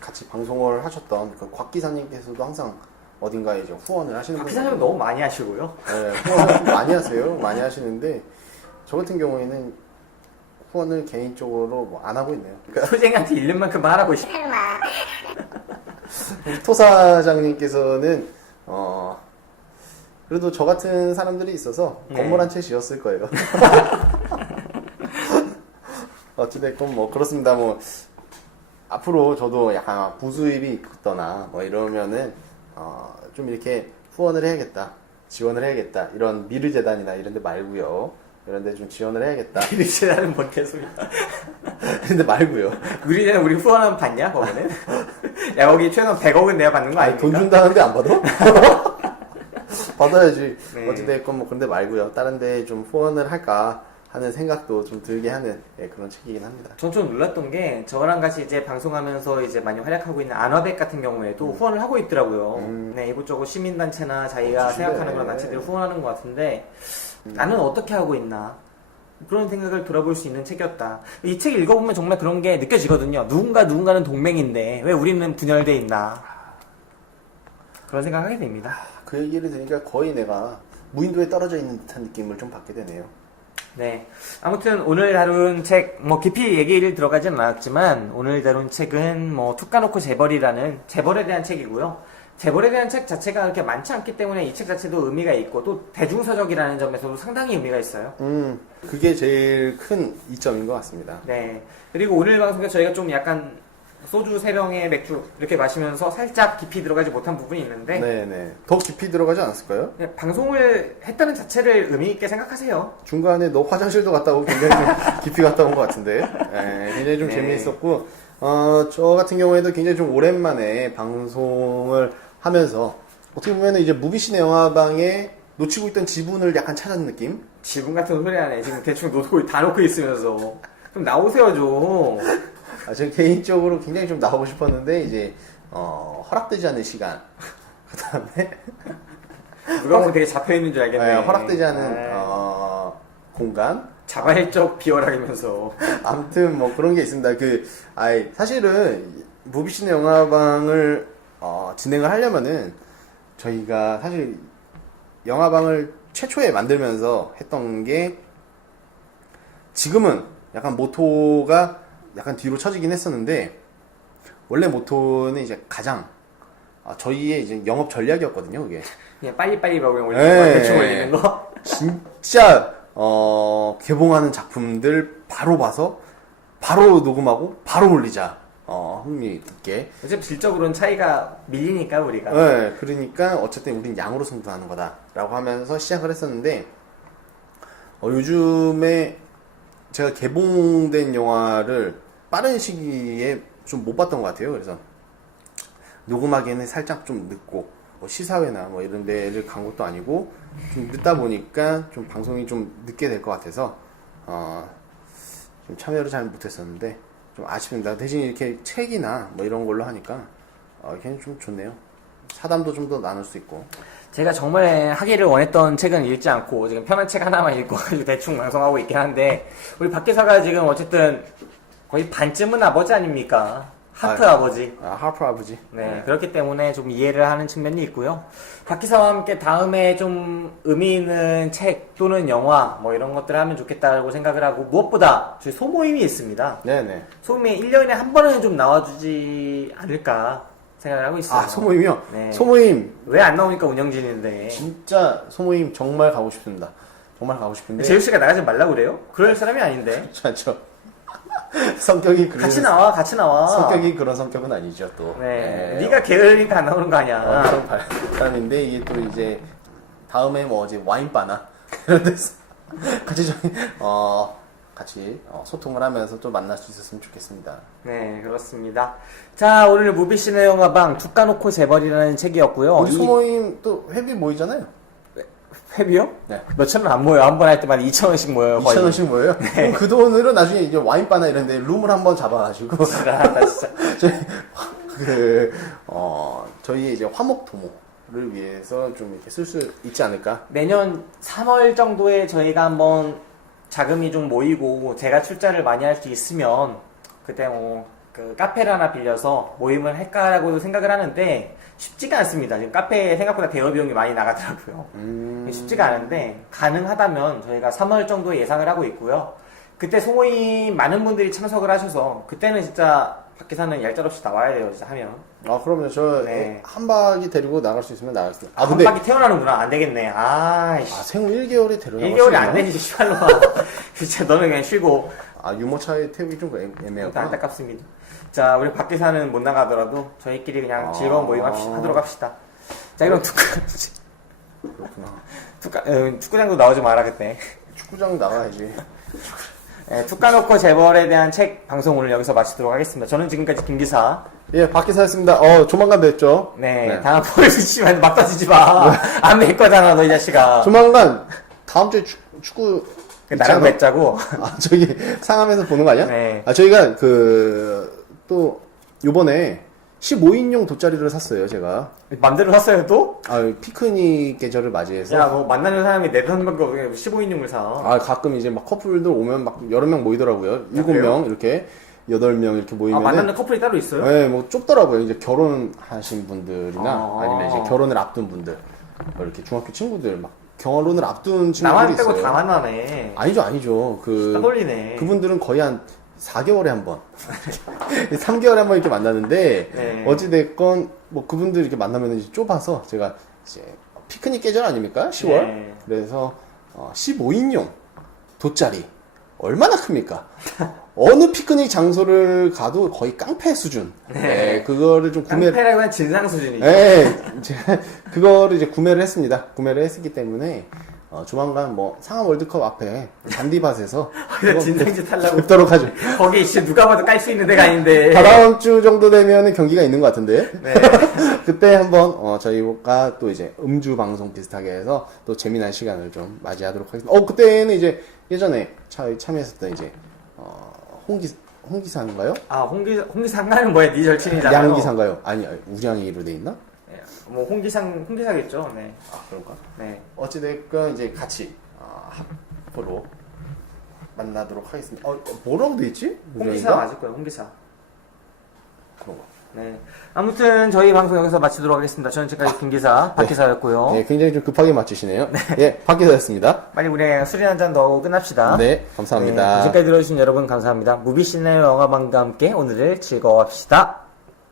같이 방송을 하셨던 그 곽 기사님께서도 항상 어딘가에 이제 후원을 하시는 박 기사님은 너무 많이 하시고요. 네, 후원을 좀 많이 하세요. 많이 하시는데 저 같은 경우에는 후원을 개인적으로 뭐 안 하고 있네요. 그러니까 소쟁이한테 잃는 만큼만 하라고 싶어. 토 사장님께서는 그래도 저 같은 사람들이 있어서 네. 건물 한 채 지었을 거예요. 어찌됐건 뭐 그렇습니다. 뭐 앞으로 저도 약간 부수입이 있거나 뭐 이러면은 좀 이렇게 후원을 해야겠다, 지원을 해야겠다, 이런 미르재단이나 이런 데 말고요. 이런 데 좀 지원을 해야겠다. 미르재단은 뭔 개소리야. 근데 말고요. 미르재단 우리 후원하면 받냐 거기는? 야, 거기 최소한 100억은 내가 받는 거 아니, 아닙니까? 돈 준다는데 안 받아? 받아야지. 네. 어찌됐건 뭐 그런데 말고요. 다른 데 좀 후원을 할까 하는 생각도 좀 들게 하는 그런 책이긴 합니다. 전 좀 놀랐던 게, 저랑 같이 이제 방송하면서 이제 많이 활약하고 있는 안화백 같은 경우에도 후원을 하고 있더라고요. 네, 이곳저곳 시민단체나 자기가 생각하는 그런 단체들 후원하는 것 같은데, 나는 어떻게 하고 있나? 그런 생각을 돌아볼 수 있는 책이었다. 이 책 읽어보면 정말 그런 게 느껴지거든요. 누군가는 동맹인데 왜 우리는 분열돼 있나? 그런 생각하게 됩니다. 그 얘기를 들으니까 거의 내가 무인도에 떨어져 있는 듯한 느낌을 좀 받게 되네요. 네. 아무튼 오늘 다룬 책, 뭐 깊이 얘기를 들어가진 않았지만 오늘 다룬 책은 뭐 툭 까놓고 재벌이라는 재벌에 대한 책이고요. 재벌에 대한 책 자체가 그렇게 많지 않기 때문에 이 책 자체도 의미가 있고 또 대중서적이라는 점에서도 상당히 의미가 있어요. 그게 제일 큰 이점인 것 같습니다. 네. 그리고 오늘 방송에 저희가 좀 약간 소주 3병에 맥주 이렇게 마시면서 살짝 깊이 들어가지 못한 부분이 있는데 네네. 더 깊이 들어가지 않았을까요? 그냥 방송을 했다는 자체를 의미 있게 생각하세요. 중간에 너 화장실도 갔다 오고 굉장히 좀 깊이 갔다 온 것 같은데. 네, 굉장히 좀 네. 재미있었고, 저 같은 경우에도 굉장히 좀 오랜만에 방송을 하면서 어떻게 보면 이제 무비신의 영화방에 놓치고 있던 지분을 약간 찾은 느낌? 지금 같은 소리 하네. 지금 대충 다 놓고 있으면서. 좀 나오세요, 좀. 저는 개인적으로 굉장히 좀 나오고 싶었는데, 이제, 허락되지 않는 시간. 그 다음에, 누가 보면 되게 잡혀있는 줄 알겠네. 허락되지 않은, 네. 공간. 자발적 비워락이면서. 아무튼 뭐 그런 게 있습니다. 사실은 무비신의 영화방을 진행을 하려면은 저희가 사실 영화방을 최초에 만들면서 했던 게 지금은 약간 모토가 약간 뒤로 처지긴 했었는데 원래 모토는 이제 가장 저희의 이제 영업 전략이었거든요. 그게 그냥 빨리빨리 먹으면 올리는 네. 거, 대충 올리는 거. 진짜 개봉하는 작품들 바로 봐서 바로 녹음하고 바로 올리자. 흥미 있게. 어차피 질적으로는 차이가 밀리니까, 우리가. 네, 그러니까 어쨌든 우린 양으로 승부하는 거다라고 하면서 시작을 했었는데 요즘에 제가 개봉된 영화를 빠른 시기에 좀 못 봤던 것 같아요. 그래서 녹음하기에는 살짝 좀 늦고 뭐 시사회나 뭐 이런 데를 간 것도 아니고 좀 늦다 보니까 좀 방송이 좀 늦게 될 것 같아서 좀 참여를 잘 못했었는데 좀 아쉽습니다. 대신 이렇게 책이나 뭐 이런 걸로 하니까 괜히 좀 좋네요. 사담도 좀 더 나눌 수 있고. 제가 정말 하기를 원했던 책은 읽지 않고 지금 편한 책 하나만 읽고 대충 방송하고 있긴 한데 우리 박 기사가 지금 어쨌든 거의 반쯤은 아버지 아닙니까? 하프 아버지. 하프 아버지. 네, 그렇기 때문에 좀 이해를 하는 측면이 있고요. 박 기사와 함께 다음에 좀 의미 있는 책 또는 영화 뭐 이런 것들을 하면 좋겠다고 생각을 하고 무엇보다 저희 소모임이 있습니다. 네네. 소모임에 1년에 한 번은 좀 나와주지 않을까 생각을 하고 있어요. 소모임이요? 네. 소모임 왜 안 나오니까 운영진인데. 진짜 소모임 정말 가고 싶습니다. 정말 가고 싶은데 재우 씨가 나가지 말라고 그래요? 그럴 사람이 아닌데. 저 성격이 같이 나와, 같이 나와. 성격이 그런 성격은 아니죠 또. 네. 네가 게으르니까 안 나오는 거 아니야. 엄청 발단인데 이게 또 이제 다음에 뭐 이제 와인바나 이런 데서 같이 같이 소통을 하면서 또 만날 수 있었으면 좋겠습니다. 네, 그렇습니다. 자, 오늘 무비신의 영화방 툭 까놓고 재벌이라는 책이었고요. 우리 소모임 또 회비 모이잖아요. 회비요? 네. 몇천 원 안 모여요. 한 번 할 때마다 2,000원씩 모여요. 거의. 2,000원씩 모여요? 네. 그 돈으로 나중에 이제 와인바나 이런 데 룸을 한번 잡아가지고 나 진짜. 저희의 이제 화목도모를 위해서 좀 이렇게 쓸 수 있지 않을까? 내년 3월 정도에 저희가 한번 자금이 좀 모이고 제가 출자를 많이 할 수 있으면 그때 그 카페를 하나 빌려서 모임을 할까라고도 생각을 하는데 쉽지가 않습니다. 지금 카페에 생각보다 대여 비용이 많이 나가더라고요. 쉽지가 않은데 가능하다면 저희가 3월 정도에 예상을 하고 있고요. 그때 소모임 많은 분들이 참석을 하셔서 그때는 진짜 박 기사는 얄짤없이 나와야 돼요. 진짜 하면. 그러면 저 네. 한박이 데리고 나갈 수 있으면 나갈 수. 한 바퀴 태어나는구나. 안 되겠네. 생후 1개월에 데려나갈 1개월이 수 안 있나요? 되지. 시발로. 진짜 너는 그냥 쉬고. 유모차에 태우기 좀 애매하고. 안타깝습니다. 자, 우리 박 기사는 못 나가더라도 저희끼리 그냥 즐거운 모임 하도록 합시다. 자, 그럼 그렇구나. 축구장도 나오지 마라 그때. 축구장 나가야지. 네, 툭 까놓고 재벌에 대한 책 방송 오늘 여기서 마치도록 하겠습니다. 저는 지금까지 김기사. 예, 박기사였습니다. 조만간 뵙죠. 네, 다음 보여주시면 막 떠지지 마. 안 뵐 거잖아, 너 이 자식아. 조만간 다음 주에 축구 나랑 맺자고. 저기 상암에서 보는 거 아니야? 네. 저희가 또 요번에 15인용 돗자리를 샀어요, 제가. 맘대로 샀어요, 또? 피크닉 계절을 맞이해서. 야, 뭐 만나는 사람이 4명밖에 없는데 15인용을 사. 가끔 이제 막 커플들 오면 막 여러 명 모이더라고요. 7명 이렇게 8명 이렇게 모이면. 만나는 커플이 따로 있어요? 네, 뭐 좁더라고요. 이제 결혼하신 분들이나 아. 아니면 이제 결혼을 앞둔 분들. 이렇게 중학교 친구들 막 결혼을 앞둔 친구들이 나만 빼고 있어요. 다 만나네. 아니죠. 딱 걸리네. 그분들은 거의 한 4개월에 한 번, 3개월에 한 번 이렇게 만나는데, 네. 어찌됐건, 뭐 그분들 이렇게 만나면 이제 좁아서 제가 이제 피크닉 계절 아닙니까? 10월. 네. 그래서 15인용 돗자리. 얼마나 큽니까? 어느 피크닉 장소를 가도 거의 깡패 수준. 네, 그거를 좀 구매를. 깡패라고 한 진상 수준이죠. 네, 제가 그거를 이제 구매를 했습니다. 구매를 했기 때문에, 조만간 뭐 상암 월드컵 앞에 잔디밭에서 그래서 진상짓 하려고. 뵙도록 하죠. 거기 진짜 누가 봐도 깔 수 있는 데가 아닌데. 다다음 주 정도 되면 경기가 있는 것 같은데. 네. 그때 한번 저희가 또 이제 음주 방송 비슷하게 해서 또 재미난 시간을 좀 맞이하도록 하겠습니다. 그때는 이제 예전에 참여했었던 이제 홍기사인가요? 아, 홍기상가는 뭐야? 네 절친이잖아요. 양기사인가요? 아니, 우량이로 돼 있나? 네. 뭐 홍기사겠죠. 네. 아, 그런가? 네. 어찌됐건 이제 같이 합으로 만나도록 하겠습니다. 뭐라고 돼 있지? 홍기사 우량이가? 맞을 거예요. 홍기사. 그런가? 네. 아무튼 저희 방송 여기서 마치도록 하겠습니다. 저는 지금까지 김기사, 박기사였고요. 네, 굉장히 좀 급하게 맞추시네요. 예, 박기사였습니다. 빨리 우리 술이나 한잔 더 하고 끝납시다. 네, 감사합니다. 지금까지 들어주신 여러분 감사합니다. 무비시네 영화방과 함께 오늘을 즐거워합시다.